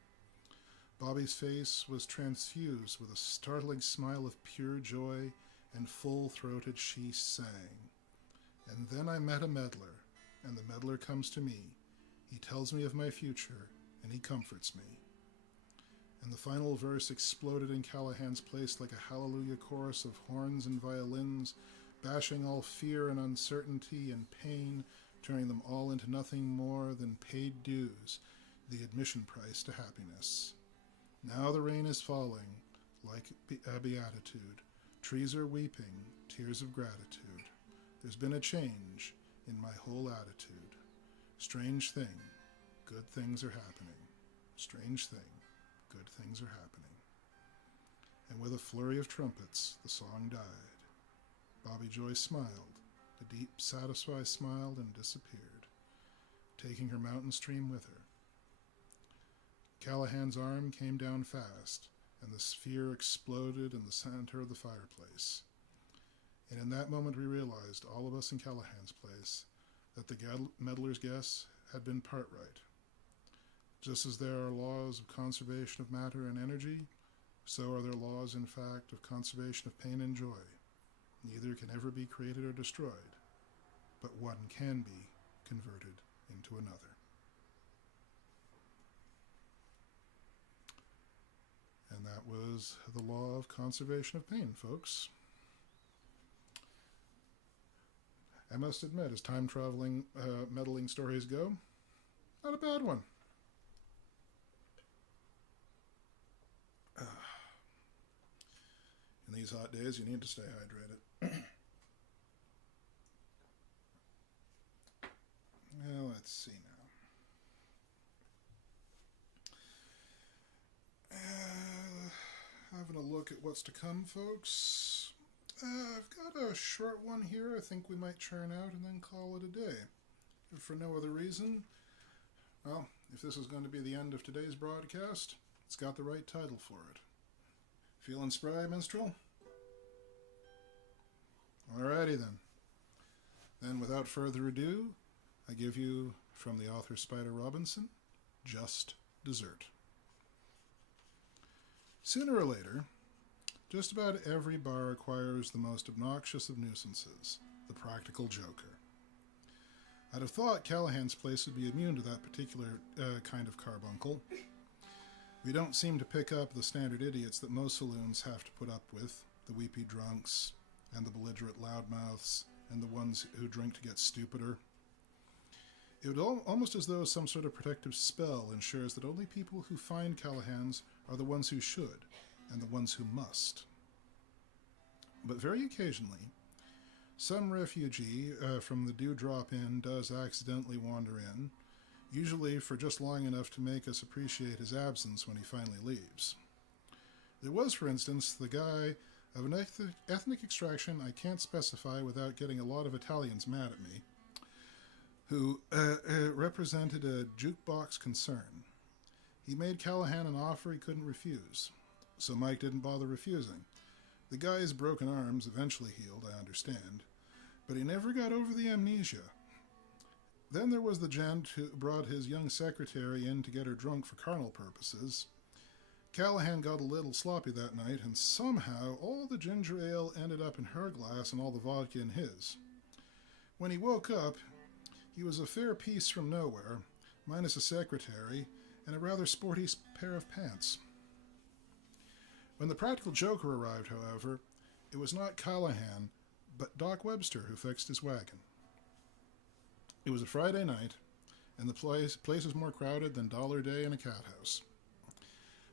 Bobby's face was transfused with a startling smile of pure joy, and full-throated she sang. And then I met a meddler, and the meddler comes to me. He tells me of my future, and he comforts me. And the final verse exploded in Callahan's place like a hallelujah chorus of horns and violins, bashing all fear and uncertainty and pain, turning them all into nothing more than paid dues, the admission price to happiness. Now the rain is falling, like a beatitude. Trees are weeping, tears of gratitude. There's been a change in my whole attitude. Strange thing, good things are happening. Strange thing, good things are happening. And with a flurry of trumpets, the song died. Bobby Joy smiled, a deep, satisfied smile, and disappeared, taking her mountain stream with her. Callahan's arm came down fast, and the sphere exploded in the center of the fireplace. And in that moment we realized, all of us in Callahan's place, that the meddler's guess had been part right. Just as there are laws of conservation of matter and energy, so are there laws, in fact, of conservation of pain and joy. Neither can ever be created or destroyed, but one can be converted into another. And that was the law of conservation of pain, folks. I must admit, as time-traveling, meddling stories go, not a bad one. In these hot days, you need to stay hydrated. Well, let's see now. Having a look at what's to come, folks. I've got a short one here I think we might churn out and then call it a day. If for no other reason, well, if this is going to be the end of today's broadcast, it's got the right title for it. Feeling spry, minstrel? Alrighty then. Then without further ado, I give you, from the author Spider Robinson, Just Dessert. Sooner or later, just about every bar acquires the most obnoxious of nuisances, the practical joker. I'd have thought Callahan's place would be immune to that particular kind of carbuncle. We don't seem to pick up the standard idiots that most saloons have to put up with, the weepy drunks, and the belligerent loudmouths, and the ones who drink to get stupider. It would almost as though some sort of protective spell ensures that only people who find Callahan's are the ones who should, and the ones who must. But very occasionally, some refugee from the Dewdrop Inn does accidentally wander in, usually for just long enough to make us appreciate his absence when he finally leaves. There was, for instance, the guy of an ethnic extraction I can't specify without getting a lot of Italians mad at me, who represented a jukebox concern. He made Callahan an offer he couldn't refuse, so Mike didn't bother refusing. The guy's broken arms eventually healed, I understand, but he never got over the amnesia. Then there was the gent who brought his young secretary in to get her drunk for carnal purposes. Callahan got a little sloppy that night, and somehow all the ginger ale ended up in her glass and all the vodka in his. When he woke up, he was a fair piece from nowhere, minus a secretary and a rather sporty pair of pants. When the practical joker arrived, however, it was not Callahan, but Doc Webster who fixed his wagon. It was a Friday night, and the place was more crowded than Dollar Day in a cat house.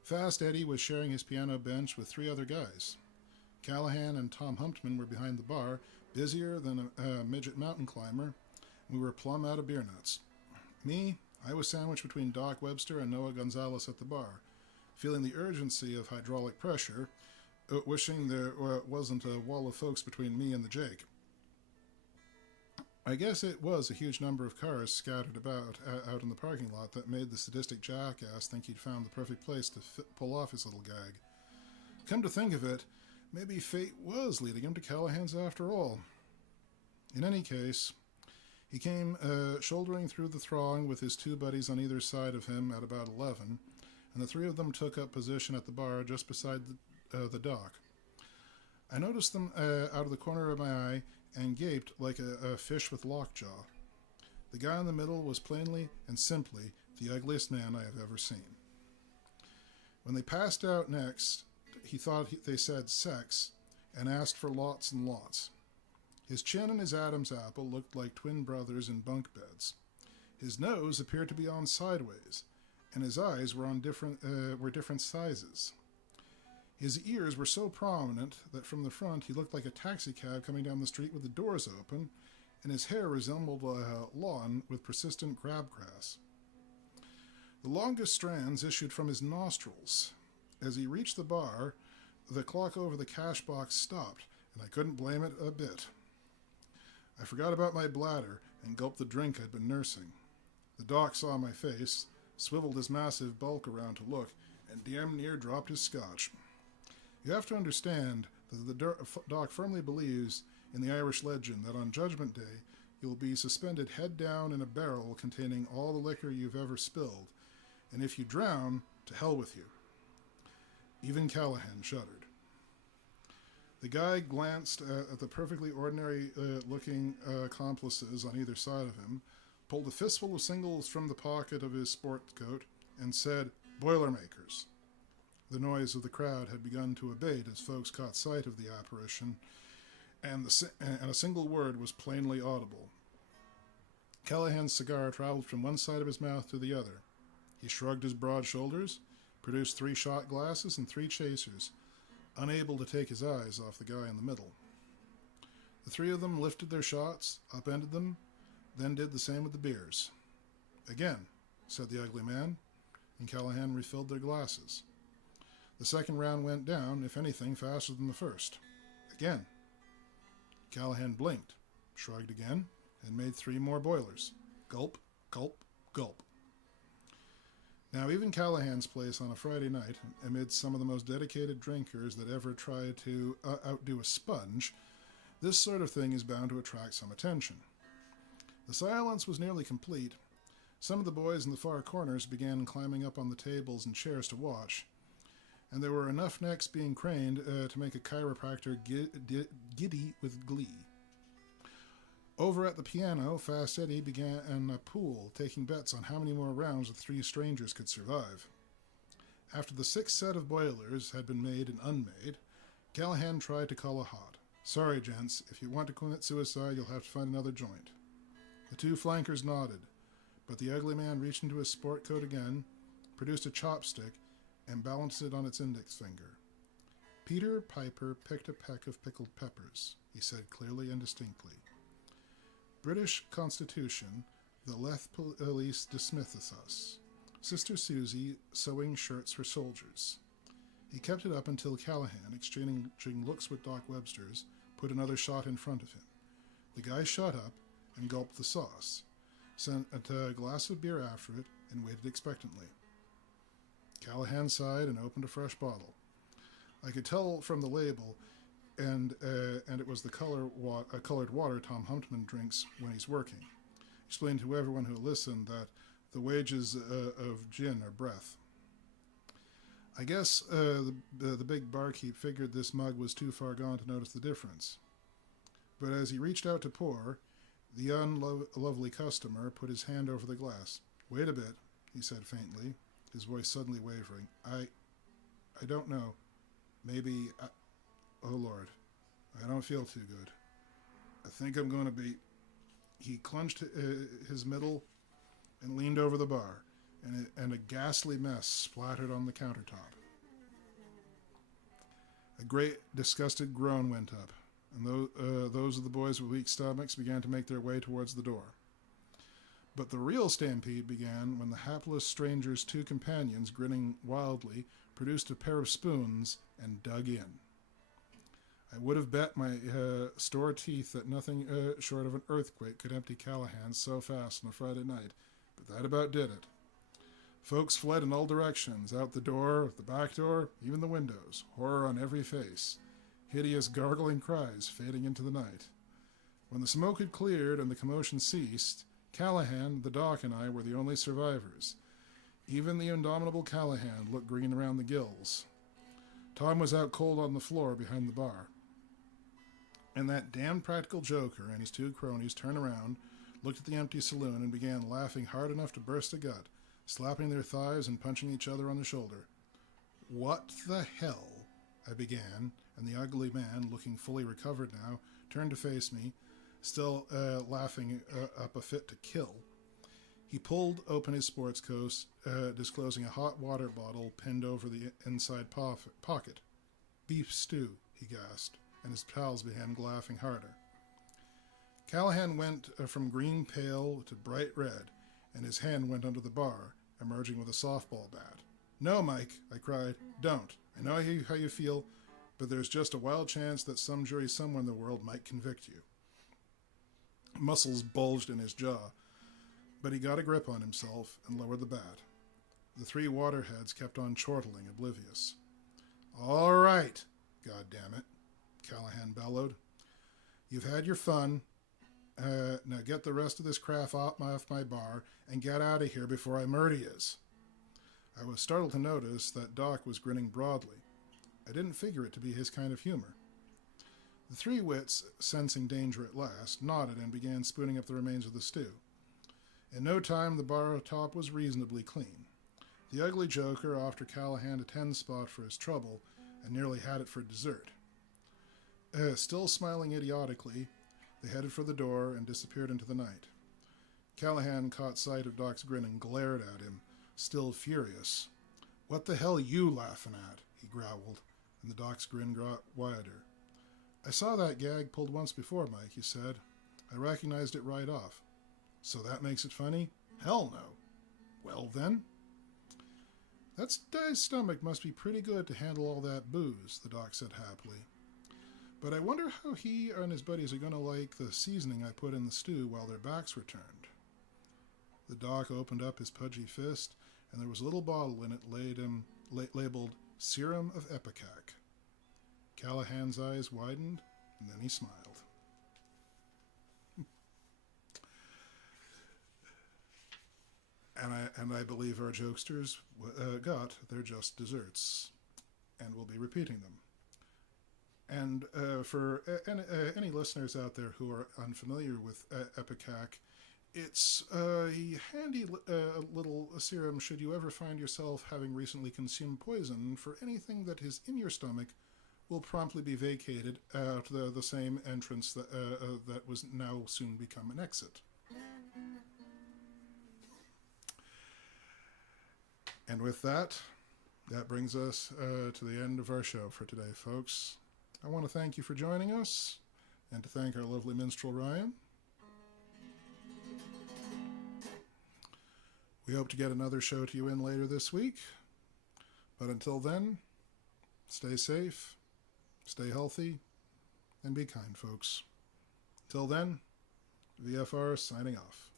Fast Eddie was sharing his piano bench with 3 other guys. Callahan and Tom Humptman were behind the bar, busier than a midget mountain climber. We were plumb out of beer nuts. Me, I was sandwiched between Doc Webster and Noah Gonzalez at the bar, feeling the urgency of hydraulic pressure, wishing there wasn't a wall of folks between me and the Jake. I guess it was a huge number of cars scattered about out in the parking lot that made the sadistic jackass think he'd found the perfect place to pull off his little gag. Come to think of it, maybe fate was leading him to Callahan's after all. In any case, he came shouldering through the throng with his 2 buddies on either side of him at about 11, and the 3 of them took up position at the bar just beside the dock. I noticed them out of the corner of my eye and gaped like a fish with lockjaw. The guy in the middle was plainly and simply the ugliest man I have ever seen. When they passed out next, he thought they said sex and asked for lots and lots. His chin and his Adam's apple looked like twin brothers in bunk beds. His nose appeared to be on sideways, and his eyes were different sizes. His ears were so prominent that from the front he looked like a taxicab coming down the street with the doors open, and his hair resembled a lawn with persistent crabgrass. The longest strands issued from his nostrils. As he reached the bar, the clock over the cash box stopped, and I couldn't blame it a bit. I forgot about my bladder and gulped the drink I'd been nursing. The doc saw my face, swiveled his massive bulk around to look, and damn near dropped his scotch. You have to understand that the doc firmly believes in the Irish legend that on Judgment Day you'll be suspended head down in a barrel containing all the liquor you've ever spilled, and if you drown, to hell with you. Even Callahan shuddered. The guy glanced at the perfectly ordinary-looking accomplices on either side of him, pulled a fistful of singles from the pocket of his sport coat, and said, "Boilermakers." The noise of the crowd had begun to abate as folks caught sight of the apparition, and a single word was plainly audible. Callahan's cigar traveled from one side of his mouth to the other. He shrugged his broad shoulders, produced 3 shot glasses and 3 chasers, unable to take his eyes off the guy in the middle. The 3 of them lifted their shots, upended them, then did the same with the beers. "Again," said the ugly man, and Callahan refilled their glasses. The second round went down, if anything, faster than the first. Again. Callahan blinked, shrugged again, and made 3 more boilers. Gulp, gulp, gulp. Now, even Callahan's place on a Friday night, amid some of the most dedicated drinkers that ever tried to outdo a sponge, this sort of thing is bound to attract some attention. The silence was nearly complete. Some of the boys in the far corners began climbing up on the tables and chairs to watch, and there were enough necks being craned to make a chiropractor giddy with glee. Over at the piano, Fast Eddie began a pool, taking bets on how many more rounds the 3 strangers could survive. After the 6th set of boilers had been made and unmade, Callahan tried to call a halt. "Sorry, gents, if you want to commit suicide, you'll have to find another joint." The 2 flankers nodded, but the ugly man reached into his sport coat again, produced a chopstick, and balanced it on its index finger. "Peter Piper picked a peck of pickled peppers," he said clearly and distinctly. "British Constitution, the Leth Police dismisseth us. Sister Susie sewing shirts for soldiers." He kept it up until Callahan, exchanging looks with Doc Webster's, put another shot in front of him. The guy shut up and gulped the sauce, sent a glass of beer after it, and waited expectantly. Callahan sighed and opened a fresh bottle. I could tell from the label, and it was the colored water Tom Huntman drinks when he's working. Explained to everyone who listened that the wages of gin are breath. I guess the big barkeep figured this mug was too far gone to notice the difference. But as he reached out to pour, the unlovely customer put his hand over the glass. "Wait a bit," he said faintly, his voice suddenly wavering. I don't know. Maybe, oh Lord, I don't feel too good. I think I'm going to be... He clenched his middle and leaned over the bar, and a ghastly mess splattered on the countertop. A great, disgusted groan went up, and those of the boys with weak stomachs began to make their way towards the door. But the real stampede began when the hapless stranger's two companions, grinning wildly, produced a pair of spoons and dug in. I would have bet my store teeth that nothing short of an earthquake could empty Callahan so fast on a Friday night, but that about did it. Folks fled in all directions, out the door, the back door, even the windows, horror on every face, hideous gargling cries fading into the night. When the smoke had cleared and the commotion ceased, Callahan, the doc, and I were the only survivors. Even the indomitable Callahan looked green around the gills. Tom was out cold on the floor behind the bar. And that damned practical joker and his two cronies turned around, looked at the empty saloon, and began laughing hard enough to burst a gut, slapping their thighs and punching each other on the shoulder. "What the hell?" I began, and the ugly man, looking fully recovered now, turned to face me, still laughing up a fit to kill. He pulled open his sports coat, disclosing a hot water bottle pinned over the inside pocket. "Beef stew," he gasped, and his pals began laughing harder. Callahan went from green pale to bright red, and his hand went under the bar, emerging with a softball bat. "No, Mike," I cried. "Don't. I know how you feel, but there's just a wild chance that some jury somewhere in the world might convict you." Muscles bulged in his jaw, but he got a grip on himself and lowered the bat. The three waterheads kept on chortling, oblivious. "All right, goddammit," Callahan bellowed. "You've had your fun. Now get the rest of this crap off my bar and get out of here before I murder yous." I was startled to notice that Doc was grinning broadly. I didn't figure it to be his kind of humor. The three wits, sensing danger at last, nodded and began spooning up the remains of the stew. In no time, the bar top was reasonably clean. The ugly joker offered Callahan a 10 spot for his trouble and nearly had it for dessert. Still smiling idiotically, they headed for the door and disappeared into the night. Callahan caught sight of Doc's grin and glared at him, still furious. "What the hell you laughing at?" he growled, and the Doc's grin got wider. "I saw that gag pulled once before, Mike," he said. "I recognized it right off." "So that makes it funny?" "Hell no." "Well then?" "That guy's stomach must be pretty good to handle all that booze," the Doc said happily. "But I wonder how he and his buddies are going to like the seasoning I put in the stew while their backs were turned." The Doc opened up his pudgy fist, and there was a little bottle in it labeled Serum of Ipecac. Callahan's eyes widened, and then he smiled. And I believe our jokesters got their just desserts, and will be repeating them. And for any listeners out there who are unfamiliar with Ipecac, it's a handy little serum should you ever find yourself having recently consumed poison. For anything that is in your stomach will promptly be vacated out the same entrance that was now soon become an exit. And with that brings us to the end of our show for today, folks. I want to thank you for joining us, and to thank our lovely minstrel, Ryan. We hope to get another show to you in later this week. But until then, Stay safe, stay healthy, and be kind, folks. Till then, VFR signing off.